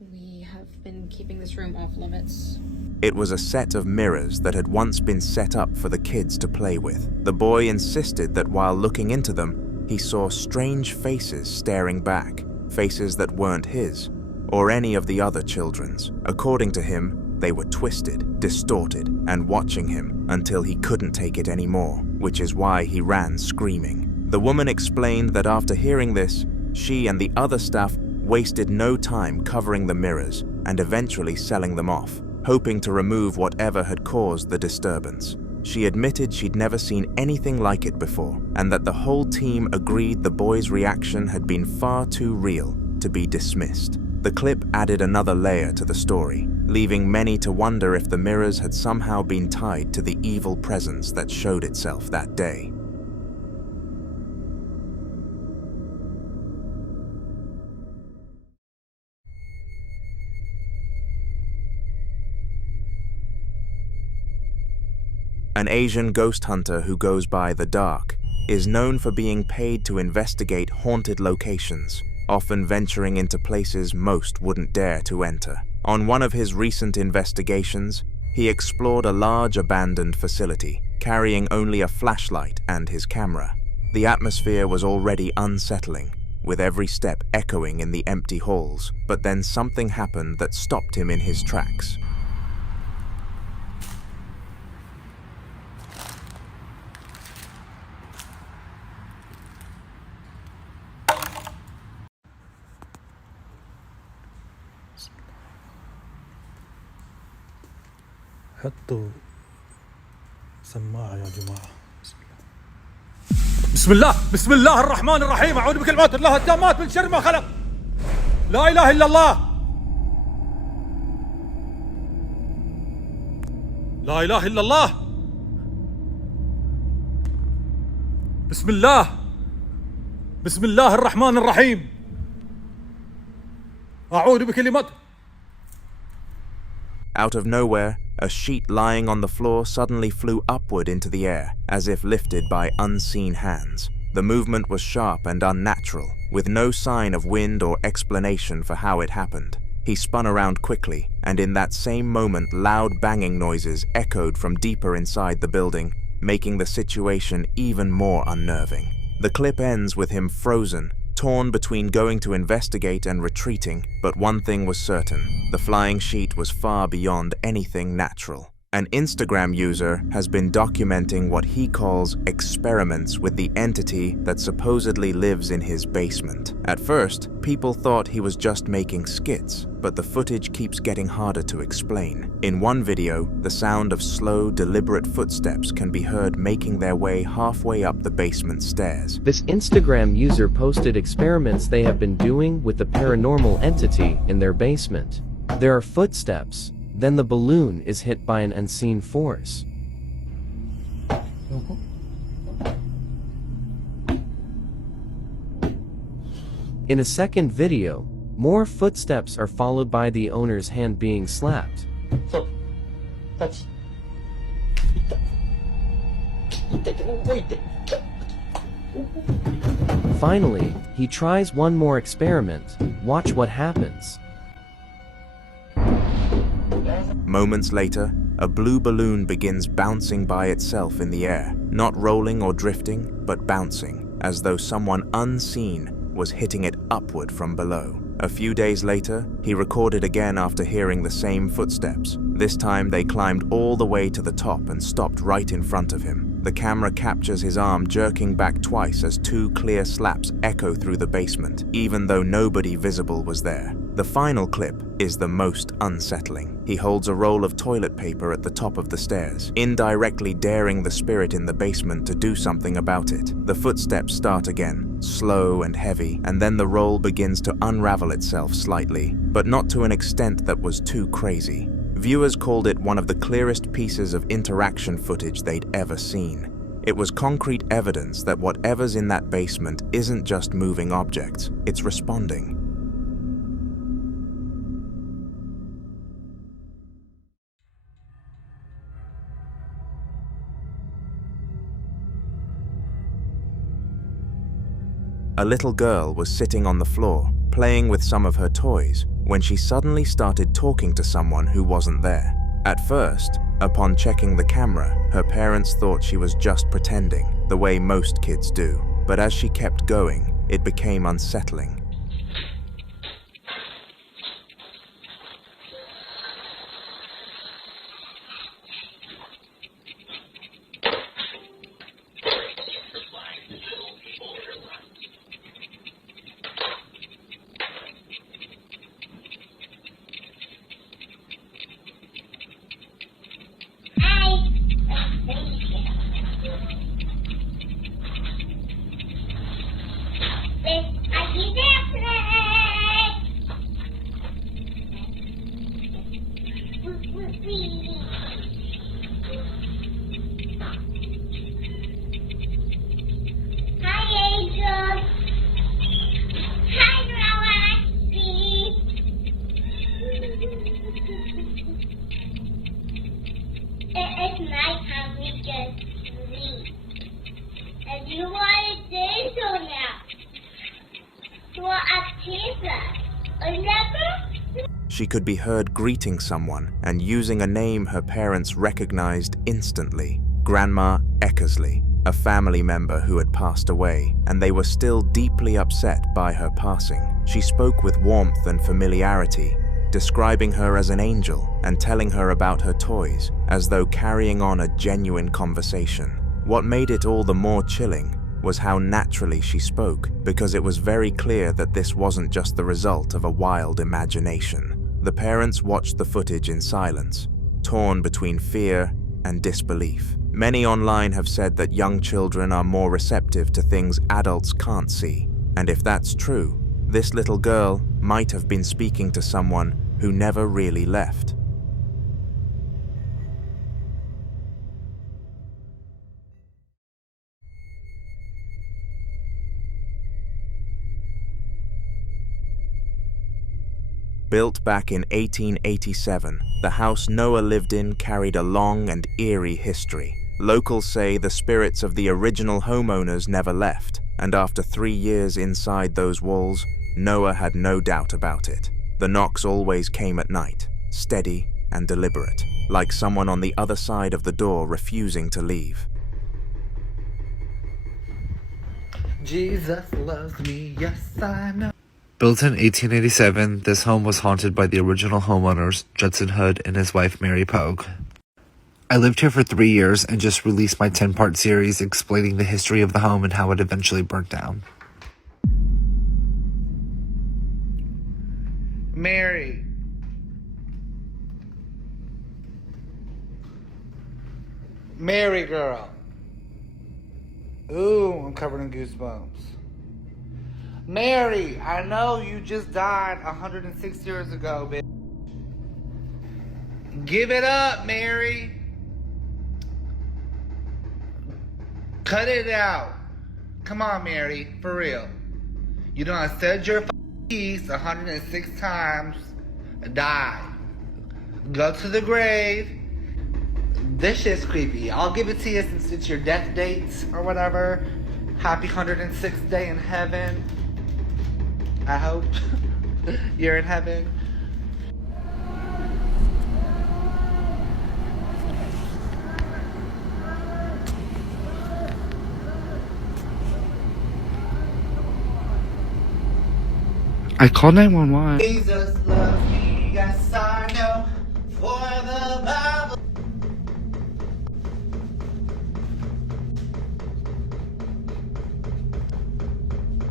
we have been keeping this room off limits. It was a set of mirrors that had once been set up for the kids to play with. The boy insisted that while looking into them, he saw strange faces staring back, faces that weren't his, or any of the other children's. According to him, they were twisted, distorted, and watching him until he couldn't take it anymore, which is why he ran screaming. The woman explained that after hearing this, she and the other staff wasted no time covering the mirrors and eventually selling them off, hoping to remove whatever had caused the disturbance. She admitted she'd never seen anything like it before, and that the whole team agreed the boy's reaction had been far too real to be dismissed. The clip added another layer to the story, leaving many to wonder if the mirrors had somehow been tied to the evil presence that showed itself that day. an Asian ghost hunter who goes by The Dark, is known for being paid to investigate haunted locations, often venturing into places most wouldn't dare to enter. On one of his recent investigations, he explored a large abandoned facility, carrying only a flashlight and his camera. The atmosphere was already unsettling, with every step echoing in the empty halls, but then something happened that stopped him in his tracks. حطوا سماعة يا جماعة. بسم الله الرحمن الرحيم. أعوذ بكلمات الله التامات من شر ما خلق. لا إله إلا الله. لا إله إلا الله. بسم الله الرحمن الرحيم. أعوذ بكلمات. Out of nowhere, a sheet lying on the floor suddenly flew upward into the air, as if lifted by unseen hands. The movement was sharp and unnatural, with no sign of wind or explanation for how it happened. He spun around quickly, and in that same moment loud banging noises echoed from deeper inside the building, making the situation even more unnerving. The clip ends with him frozen, torn between going to investigate and retreating, but one thing was certain: the flying sheet was far beyond anything natural. An Instagram user has been documenting what he calls experiments with the entity that supposedly lives in his basement. At first, people thought he was just making skits, but the footage keeps getting harder to explain. In one video, the sound of slow, deliberate footsteps can be heard making their way halfway up the basement stairs. This Instagram user posted experiments they have been doing with the paranormal entity in their basement. There are footsteps. Then the balloon is hit by an unseen force. In a second video, more footsteps are followed by the owner's hand being slapped. Finally, he tries one more experiment. Watch what happens. Moments later, a blue balloon begins bouncing by itself in the air, not rolling or drifting, but bouncing, as though someone unseen was hitting it upward from below. A few days later, he recorded again after hearing the same footsteps. This time they climbed all the way to the top and stopped right in front of him. The camera captures his arm jerking back twice as two clear slaps echo through the basement, even though nobody visible was there. The final clip is the most unsettling. He holds a roll of toilet paper at the top of the stairs, indirectly daring the spirit in the basement to do something about it. The footsteps start again, slow and heavy, and then the roll begins to unravel itself slightly, but not to an extent that was too crazy. Viewers called it one of the clearest pieces of interaction footage they'd ever seen. It was concrete evidence that whatever's in that basement isn't just moving objects, it's responding. A little girl was sitting on the floor, playing with some of her toys, when she suddenly started talking to someone who wasn't there. At first, upon checking the camera, her parents thought she was just pretending, the way most kids do. But as she kept going, it became unsettling. I see them. She could be heard greeting someone and using a name her parents recognized instantly, Grandma Eckersley, a family member who had passed away, and they were still deeply upset by her passing. She spoke with warmth and familiarity, describing her as an angel and telling her about her toys, as though carrying on a genuine conversation. What made it all the more chilling was how naturally she spoke, because it was very clear that this wasn't just the result of a wild imagination. The parents watched the footage in silence, torn between fear and disbelief. Many online have said that young children are more receptive to things adults can't see, and if that's true, this little girl might have been speaking to someone who never really left. Built back in 1887, the house Noah lived in carried a long and eerie history. Locals say the spirits of the original homeowners never left, and after 3 years inside those walls, Noah had no doubt about it. The knocks always came at night, steady and deliberate, like someone on the other side of the door refusing to leave. Jesus loves me, yes I know. Built in 1887, this home was haunted by the original homeowners, Judson Hood and his wife Mary Pogue. I lived here for 3 years and just released my 10-part series explaining the history of the home and how it eventually burnt down. Mary. Mary girl. Ooh, I'm covered in goosebumps. Mary, I know you just died 106 years ago, bitch. Give it up, Mary. Cut it out. Come on, Mary, for real. You done said your piece 106 times. Die. Go to the grave. This shit's creepy. I'll give it to you since it's your death dates or whatever. Happy 106th day in heaven. I hope you're in heaven. I called 911. Jesus loves me, yes I know, for the Bible.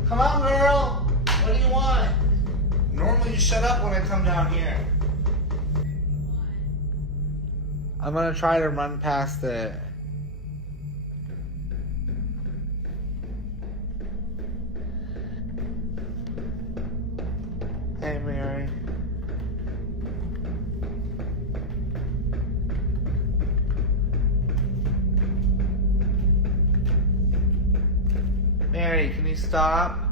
Come on, girl. What do you want? Normally you shut up when I come down here. I'm gonna try to run past it. Hey, Mary. Mary, can you stop?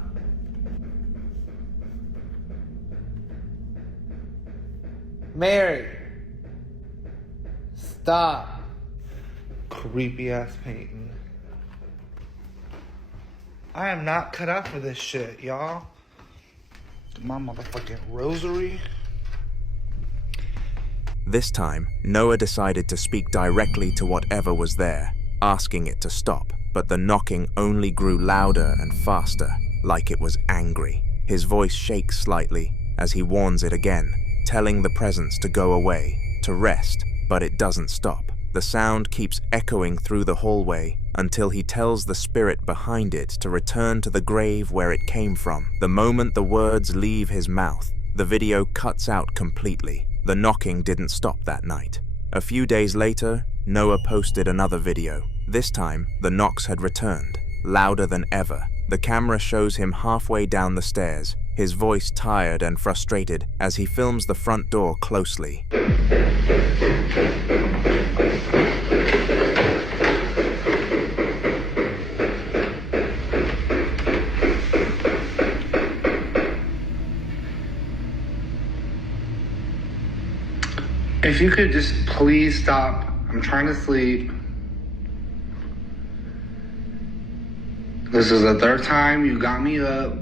Mary! Stop! Creepy ass painting. I am not cut out for this shit, y'all. My motherfucking rosary. This time, Noah decided to speak directly to whatever was there, asking it to stop, but the knocking only grew louder and faster, like it was angry. His voice shakes slightly as he warns it again, telling the presence to go away, to rest, but it doesn't stop. The sound keeps echoing through the hallway until he tells the spirit behind it to return to the grave where it came from. The moment the words leave his mouth, the video cuts out completely. The knocking didn't stop that night. A few days later, Noah posted another video. This time, the knocks had returned, louder than ever. The camera shows him halfway down the stairs, his voice tired and frustrated as he films the front door closely. If you could just please stop. I'm trying to sleep. This is the third time you got me up.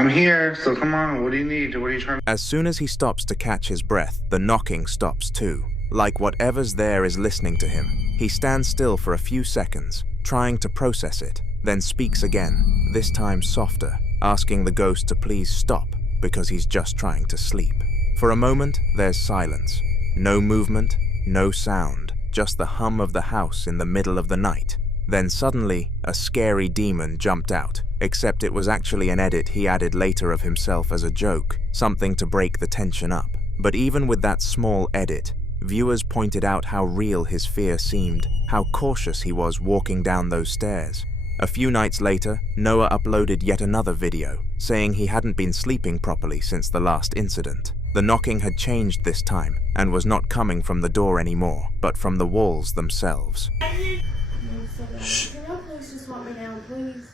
I'm here, so come on, what do you need? What are you trying to... As soon as he stops to catch his breath, the knocking stops too. Like whatever's there is listening to him. He stands still for a few seconds, trying to process it, then speaks again, this time softer, asking the ghost to please stop because he's just trying to sleep. For a moment, there's silence. No movement, no sound, just the hum of the house in the middle of the night. Then suddenly, a scary demon jumped out, except it was actually an edit he added later of himself as a joke, something to break the tension up. But even with that small edit, viewers pointed out how real his fear seemed, how cautious he was walking down those stairs. A few nights later, Noah uploaded yet another video, saying he hadn't been sleeping properly since the last incident. The knocking had changed this time, and was not coming from the door anymore, but from the walls themselves. Shh. Can y'all please just walk me down, please?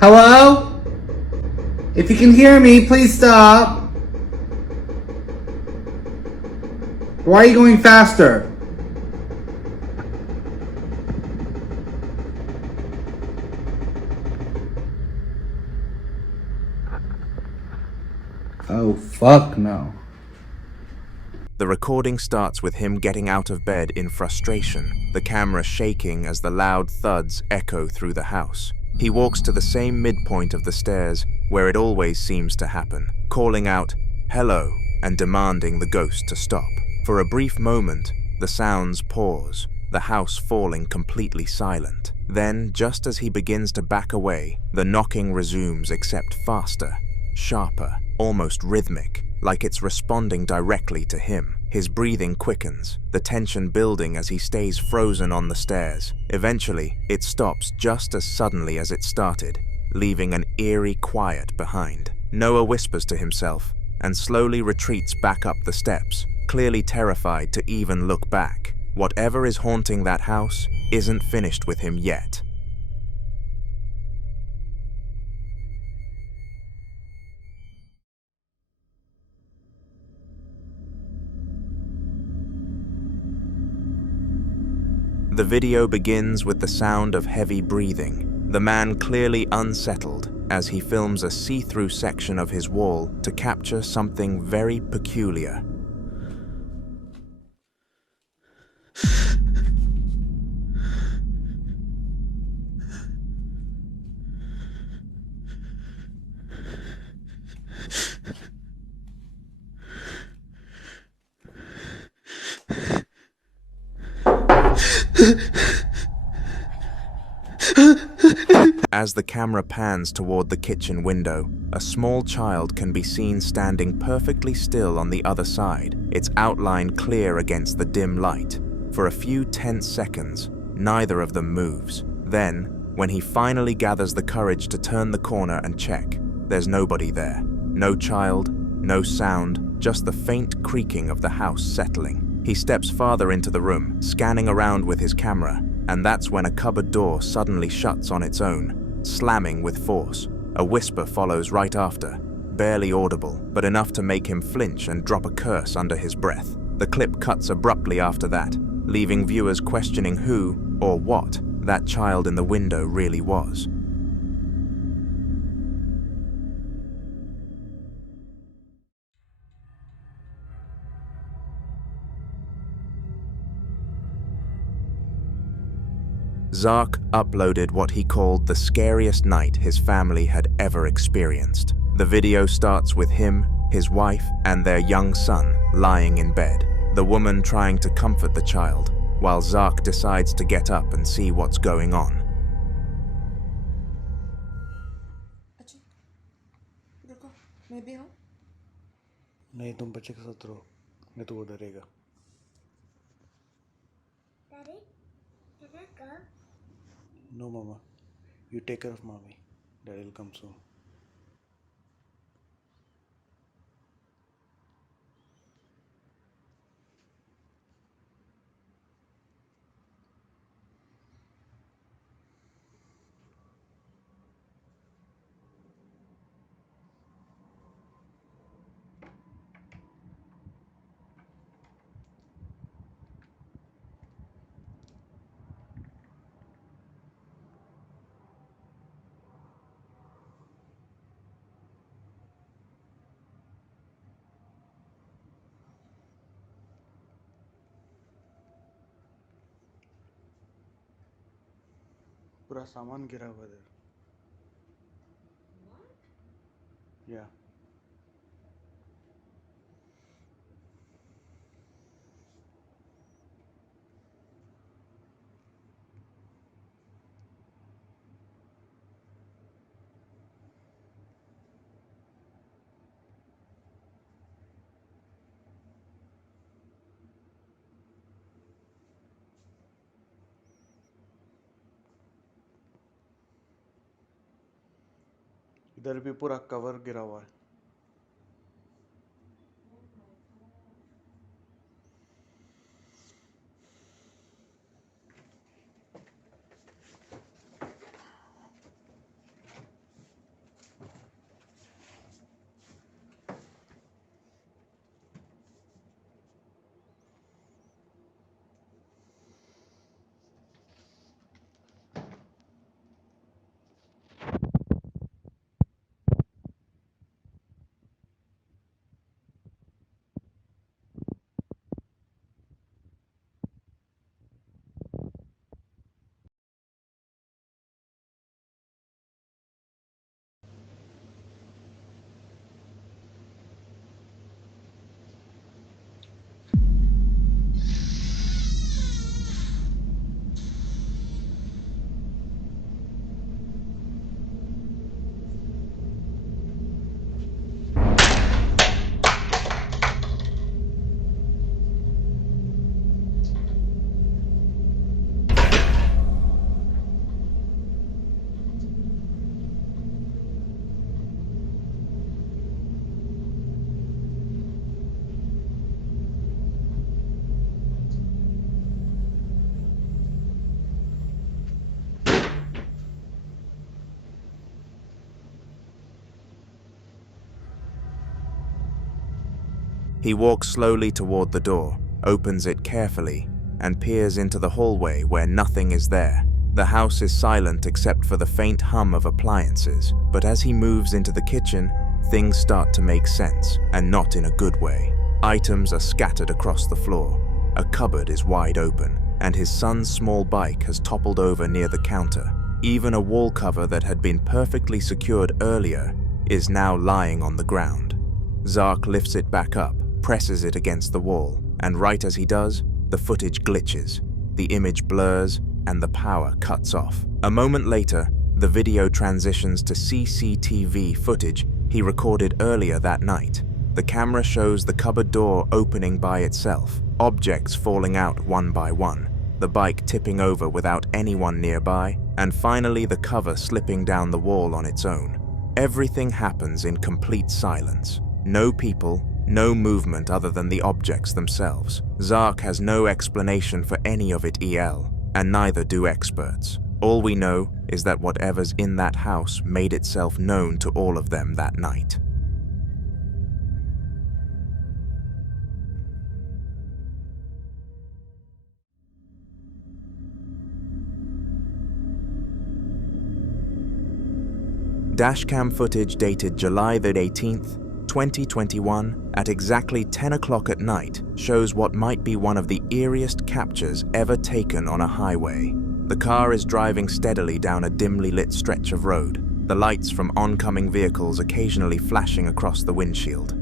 Hello? If you can hear me, please stop. Why are you going faster? Oh, fuck no. The recording starts with him getting out of bed in frustration, the camera shaking as the loud thuds echo through the house. He walks to the same midpoint of the stairs, where it always seems to happen, calling out, "Hello," and demanding the ghost to stop. For a brief moment, the sounds pause, the house falling completely silent. Then, just as he begins to back away, the knocking resumes, except faster, sharper, almost rhythmic, like it's responding directly to him. His breathing quickens, the tension building as he stays frozen on the stairs. Eventually, it stops just as suddenly as it started, leaving an eerie quiet behind. Noah whispers to himself and slowly retreats back up the steps, clearly terrified to even look back. Whatever is haunting that house isn't finished with him yet. The video begins with the sound of heavy breathing, the man clearly unsettled as he films a see-through section of his wall to capture something very peculiar. As the camera pans toward the kitchen window, a small child can be seen standing perfectly still on the other side, its outline clear against the dim light. For a few tense seconds, neither of them moves. Then, when he finally gathers the courage to turn the corner and check, there's nobody there. No child, no sound, just the faint creaking of the house settling. He steps farther into the room, scanning around with his camera, and that's when a cupboard door suddenly shuts on its own, slamming with force. A whisper follows right after, barely audible, but enough to make him flinch and drop a curse under his breath. The clip cuts abruptly after that, leaving viewers questioning who, or what, that child in the window really was. Zark uploaded what he called the scariest night his family had ever experienced. The video starts with him, his wife, and their young son lying in bed, the woman trying to comfort the child, while Zark decides to get up and see what's going on. नहीं तुम बच्चे के साथ रहो नहीं तो वो डरेगा Daddy, can I go? No mama, you take care of mommy. Daddy will come soon. पूरा सामान गिरा हुआ है. Yeah. इधर भी पूरा कवर गिरा हुआ है. He walks slowly toward the door, opens it carefully, and peers into the hallway where nothing is there. The house is silent except for the faint hum of appliances, but as he moves into the kitchen, things start to make sense, and not in a good way. Items are scattered across the floor. A cupboard is wide open, and his son's small bike has toppled over near the counter. Even a wall cover that had been perfectly secured earlier is now lying on the ground. Zark lifts it back up, presses it against the wall, and right as he does, the footage glitches. The image blurs, and the power cuts off. A moment later, the video transitions to CCTV footage he recorded earlier that night. The camera shows the cupboard door opening by itself, objects falling out one by one, the bike tipping over without anyone nearby, and finally the cover slipping down the wall on its own. Everything happens in complete silence. No people, no movement other than the objects themselves. Zark has no explanation for any of it EL, and neither do experts. All we know is that whatever's in that house made itself known to all of them that night. Dashcam footage dated July the 18th, 2021 at exactly 10 o'clock at night shows what might be one of the eeriest captures ever taken on a highway. The car is driving steadily down a dimly lit stretch of road, the lights from oncoming vehicles occasionally flashing across the windshield.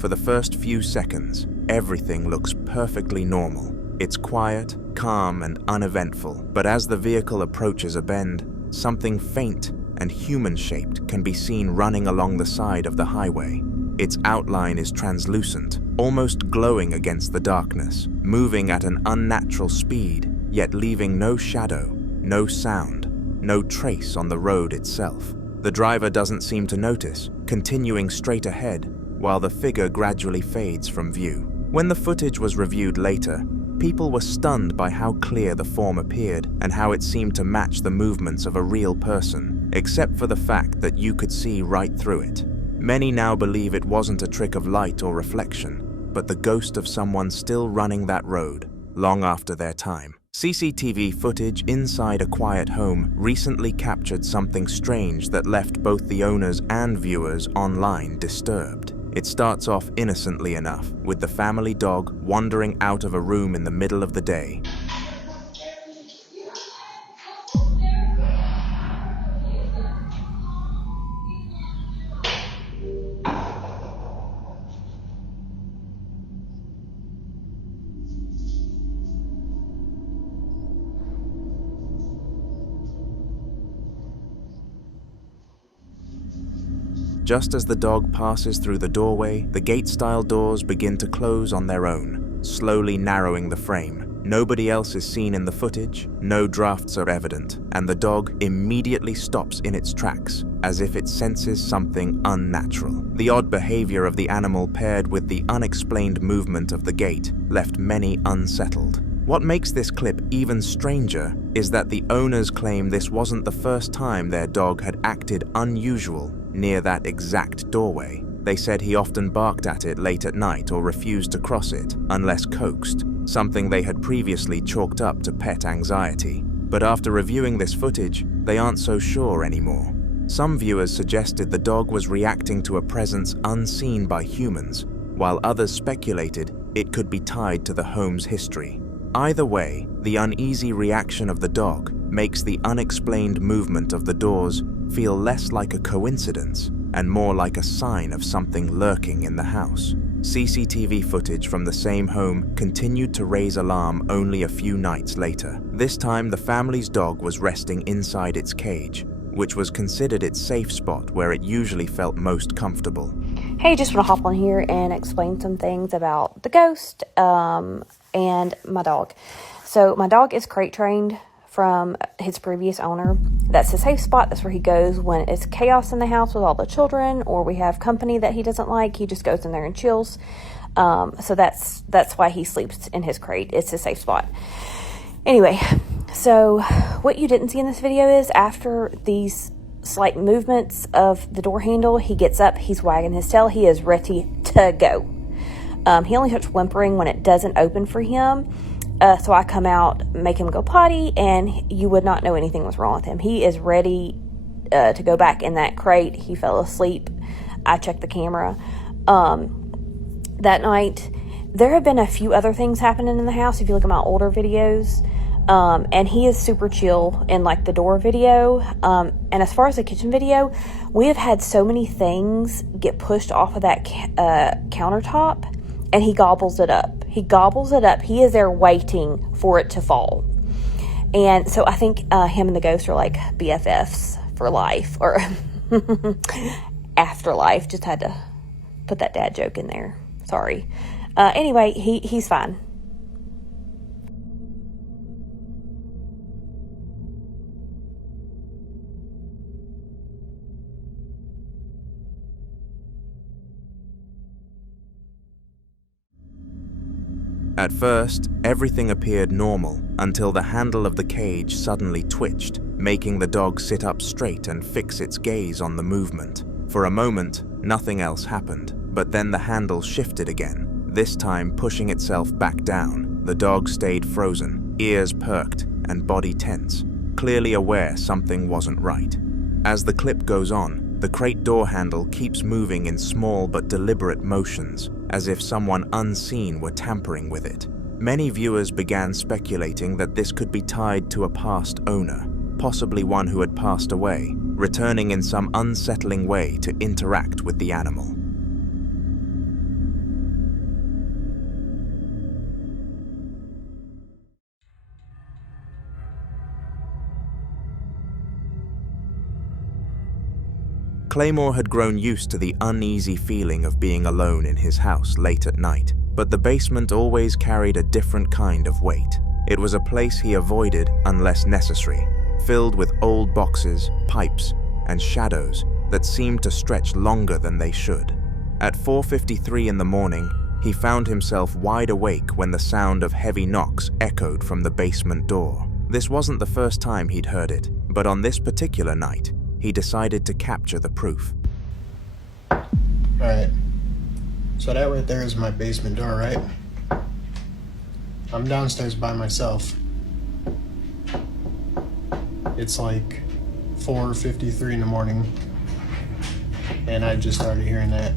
For the first few seconds, everything looks perfectly normal. It's quiet, calm, and uneventful, but as the vehicle approaches a bend, something faint and human-shaped can be seen running along the side of the highway. Its outline is translucent, almost glowing against the darkness, moving at an unnatural speed, yet leaving no shadow, no sound, no trace on the road itself. The driver doesn't seem to notice, continuing straight ahead, while the figure gradually fades from view. When the footage was reviewed later, people were stunned by how clear the form appeared and how it seemed to match the movements of a real person, except for the fact that you could see right through it. Many now believe it wasn't a trick of light or reflection, but the ghost of someone still running that road, long after their time. CCTV footage inside a quiet home recently captured something strange that left both the owners and viewers online disturbed. It starts off innocently enough, with the family dog wandering out of a room in the middle of the day. Just as the dog passes through the doorway, the gate-style doors begin to close on their own, slowly narrowing the frame. Nobody else is seen in the footage, no drafts are evident, and the dog immediately stops in its tracks, as if it senses something unnatural. The odd behavior of the animal paired with the unexplained movement of the gate left many unsettled. What makes this clip even stranger is that the owners claim this wasn't the first time their dog had acted unusual near that exact doorway. They said he often barked at it late at night or refused to cross it unless coaxed, something they had previously chalked up to pet anxiety. But after reviewing this footage, they aren't so sure anymore. Some viewers suggested the dog was reacting to a presence unseen by humans, while others speculated it could be tied to the home's history. Either way, the uneasy reaction of the dog makes the unexplained movement of the doors feel less like a coincidence and more like a sign of something lurking in the house. CCTV footage from the same home continued to raise alarm only a few nights later. This time, the family's dog was resting inside its cage, which was considered its safe spot where it usually felt most comfortable. Hey, just want to hop on here and explain some things about the ghost and my dog. So my dog is crate trained from his previous owner. That's his safe spot. That's where he goes when it's chaos in the house with all the children or we have company that he doesn't like. He just goes in there and chills. So that's why he sleeps in his crate. It's his safe spot. Anyway, so what you didn't see in this video is after these slight movements of the door handle, he gets up, he's wagging his tail, he is ready to go. He only starts whimpering when it doesn't open for him. So I come out, make him go potty, and you would not know anything was wrong with him. He is ready to go back in that crate. He fell asleep. I checked the camera. That night, there have been a few other things happening in the house. If you look at my older videos, and he is super chill in like the door video. And as far as the kitchen video, we have had so many things get pushed off of that countertop, and he gobbles it up. He gobbles it up. He is there waiting for it to fall. And so I think him and the ghost are like BFFs for life, or afterlife. Just had to put that dad joke in there. Sorry. Anyway, he's fine. At first, everything appeared normal until the handle of the cage suddenly twitched, making the dog sit up straight and fix its gaze on the movement. For a moment, nothing else happened, but then the handle shifted again, this time pushing itself back down. The dog stayed frozen, ears perked and body tense, clearly aware something wasn't right. As the clip goes on, the crate door handle keeps moving in small but deliberate motions, as if someone unseen were tampering with it. Many viewers began speculating that this could be tied to a past owner, possibly one who had passed away, returning in some unsettling way to interact with the animal. Claymore had grown used to the uneasy feeling of being alone in his house late at night, but the basement always carried a different kind of weight. It was a place he avoided unless necessary, filled with old boxes, pipes, and shadows that seemed to stretch longer than they should. At 4:53 in the morning, he found himself wide awake when the sound of heavy knocks echoed from the basement door. This wasn't the first time he'd heard it, but on this particular night, he decided to capture the proof. Alright, so that right there is my basement door, right? I'm downstairs by myself. It's like 4:53 in the morning, and I just started hearing that.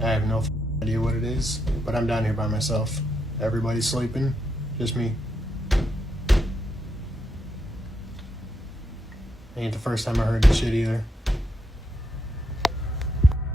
I have no idea what it is, but I'm down here by myself. Everybody's sleeping, just me. Ain't the first time I heard this shit either.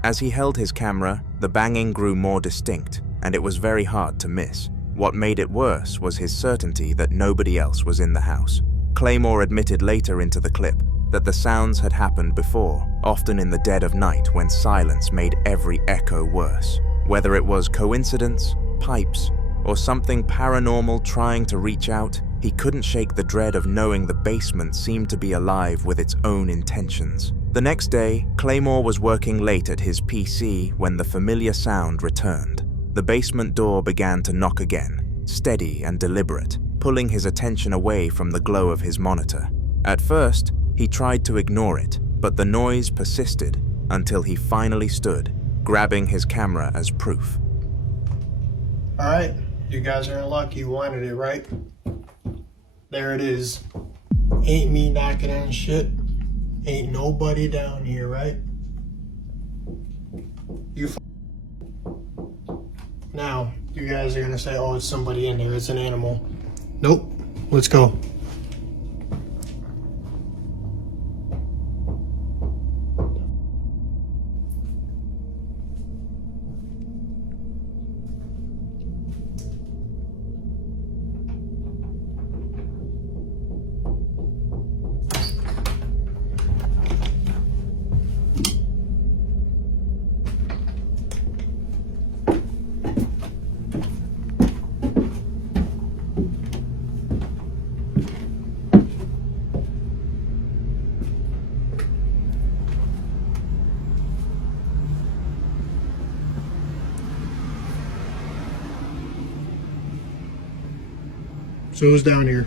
As he held his camera, the banging grew more distinct, and it was very hard to miss. What made it worse was his certainty that nobody else was in the house. Claymore admitted later into the clip that the sounds had happened before, often in the dead of night when silence made every echo worse. Whether it was coincidence, pipes, or something paranormal trying to reach out, he couldn't shake the dread of knowing the basement seemed to be alive with its own intentions. The next day, Claymore was working late at his PC when the familiar sound returned. The basement door began to knock again, steady and deliberate, pulling his attention away from the glow of his monitor. At first, he tried to ignore it, but the noise persisted until he finally stood, grabbing his camera as proof. Alright, you guys are in luck. You wanted it, right? There it is. Ain't me knocking on shit. Ain't nobody down here, right? Now, you guys are gonna say, oh, it's somebody in there, it's an animal. Nope. Let's go. So who's down here?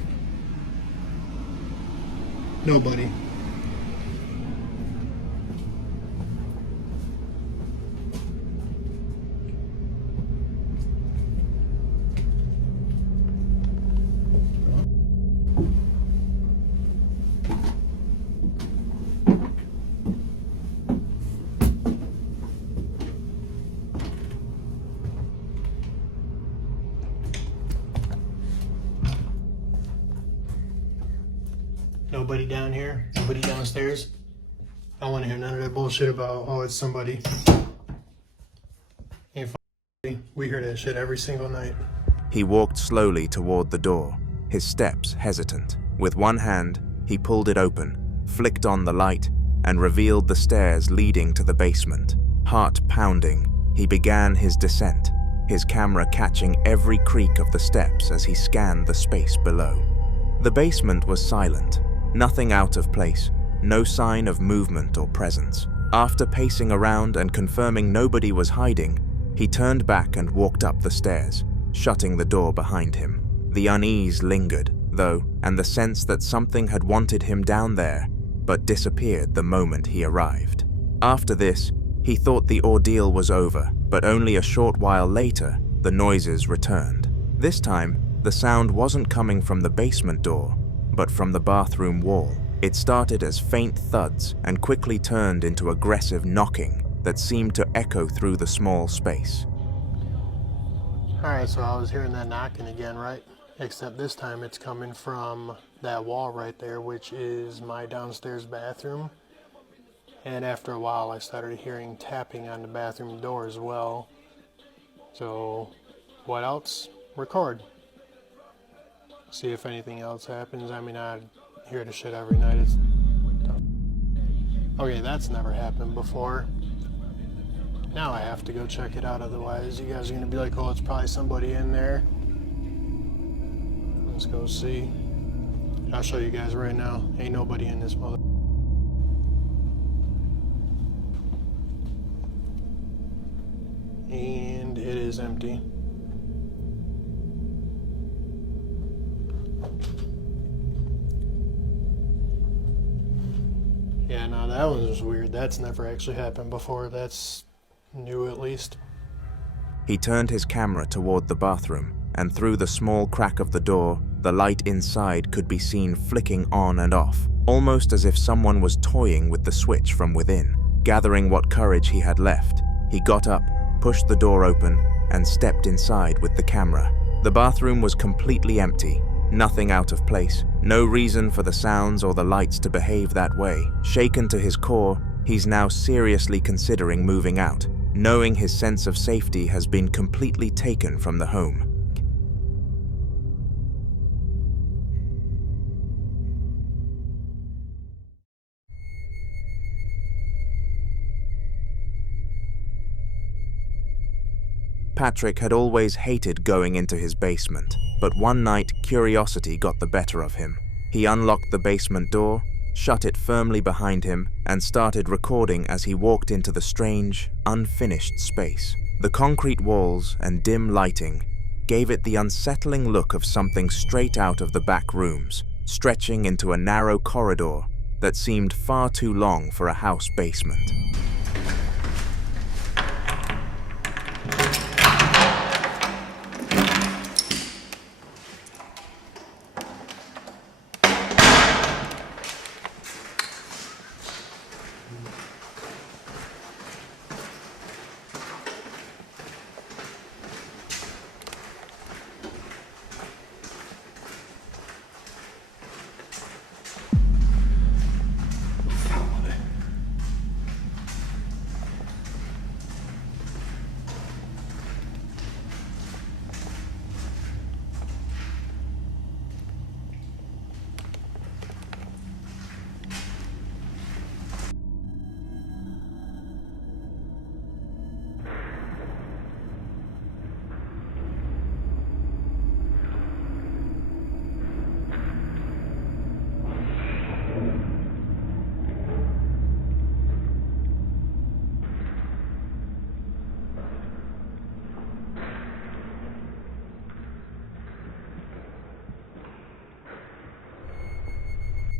Nobody. Nobody down here? Nobody downstairs? I don't want to hear none of that bullshit about, oh, it's somebody. Ain't f***ing. We hear that shit every single night. He walked slowly toward the door, his steps hesitant. With one hand, he pulled it open, flicked on the light, and revealed the stairs leading to the basement. Heart pounding, he began his descent, his camera catching every creak of the steps as he scanned the space below. The basement was silent. Nothing out of place, no sign of movement or presence. After pacing around and confirming nobody was hiding, he turned back and walked up the stairs, shutting the door behind him. The unease lingered, though, and the sense that something had wanted him down there, but disappeared the moment he arrived. After this, he thought the ordeal was over, but only a short while later, the noises returned. This time, the sound wasn't coming from the basement door, but from the bathroom wall. It started as faint thuds and quickly turned into aggressive knocking that seemed to echo through the small space. Alright, so I was hearing that knocking again, right? Except this time it's coming from that wall right there, which is my downstairs bathroom. And after a while I started hearing tapping on the bathroom door as well. So, what else? Record. See if anything else happens. I mean, I hear the shit every night. Okay, that's never happened before. Now I have to go check it out, otherwise you guys are going to be like, oh, it's probably somebody in there. Let's go see. I'll show you guys right now. Ain't nobody in this mother. And it is empty. Yeah, no, that one was weird. That's never actually happened before. That's new, at least. He turned his camera toward the bathroom, and through the small crack of the door, the light inside could be seen flicking on and off, almost as if someone was toying with the switch from within. Gathering what courage he had left, he got up, pushed the door open, and stepped inside with the camera. The bathroom was completely empty. Nothing out of place, no reason for the sounds or the lights to behave that way. Shaken to his core, he's now seriously considering moving out, knowing his sense of safety has been completely taken from the home. Patrick had always hated going into his basement, but one night curiosity got the better of him. He unlocked the basement door, shut it firmly behind him, and started recording as he walked into the strange, unfinished space. The concrete walls and dim lighting gave it the unsettling look of something straight out of the back rooms, stretching into a narrow corridor that seemed far too long for a house basement.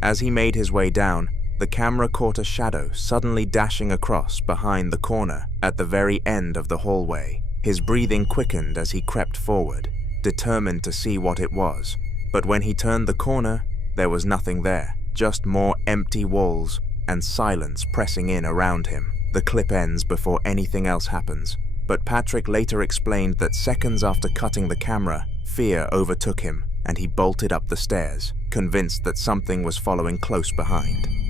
As he made his way down, the camera caught a shadow suddenly dashing across behind the corner at the very end of the hallway. His breathing quickened as he crept forward, determined to see what it was. But when he turned the corner, there was nothing there, just more empty walls and silence pressing in around him. The clip ends before anything else happens, but Patrick later explained that seconds after cutting the camera, fear overtook him and he bolted up the stairs, convinced that something was following close behind.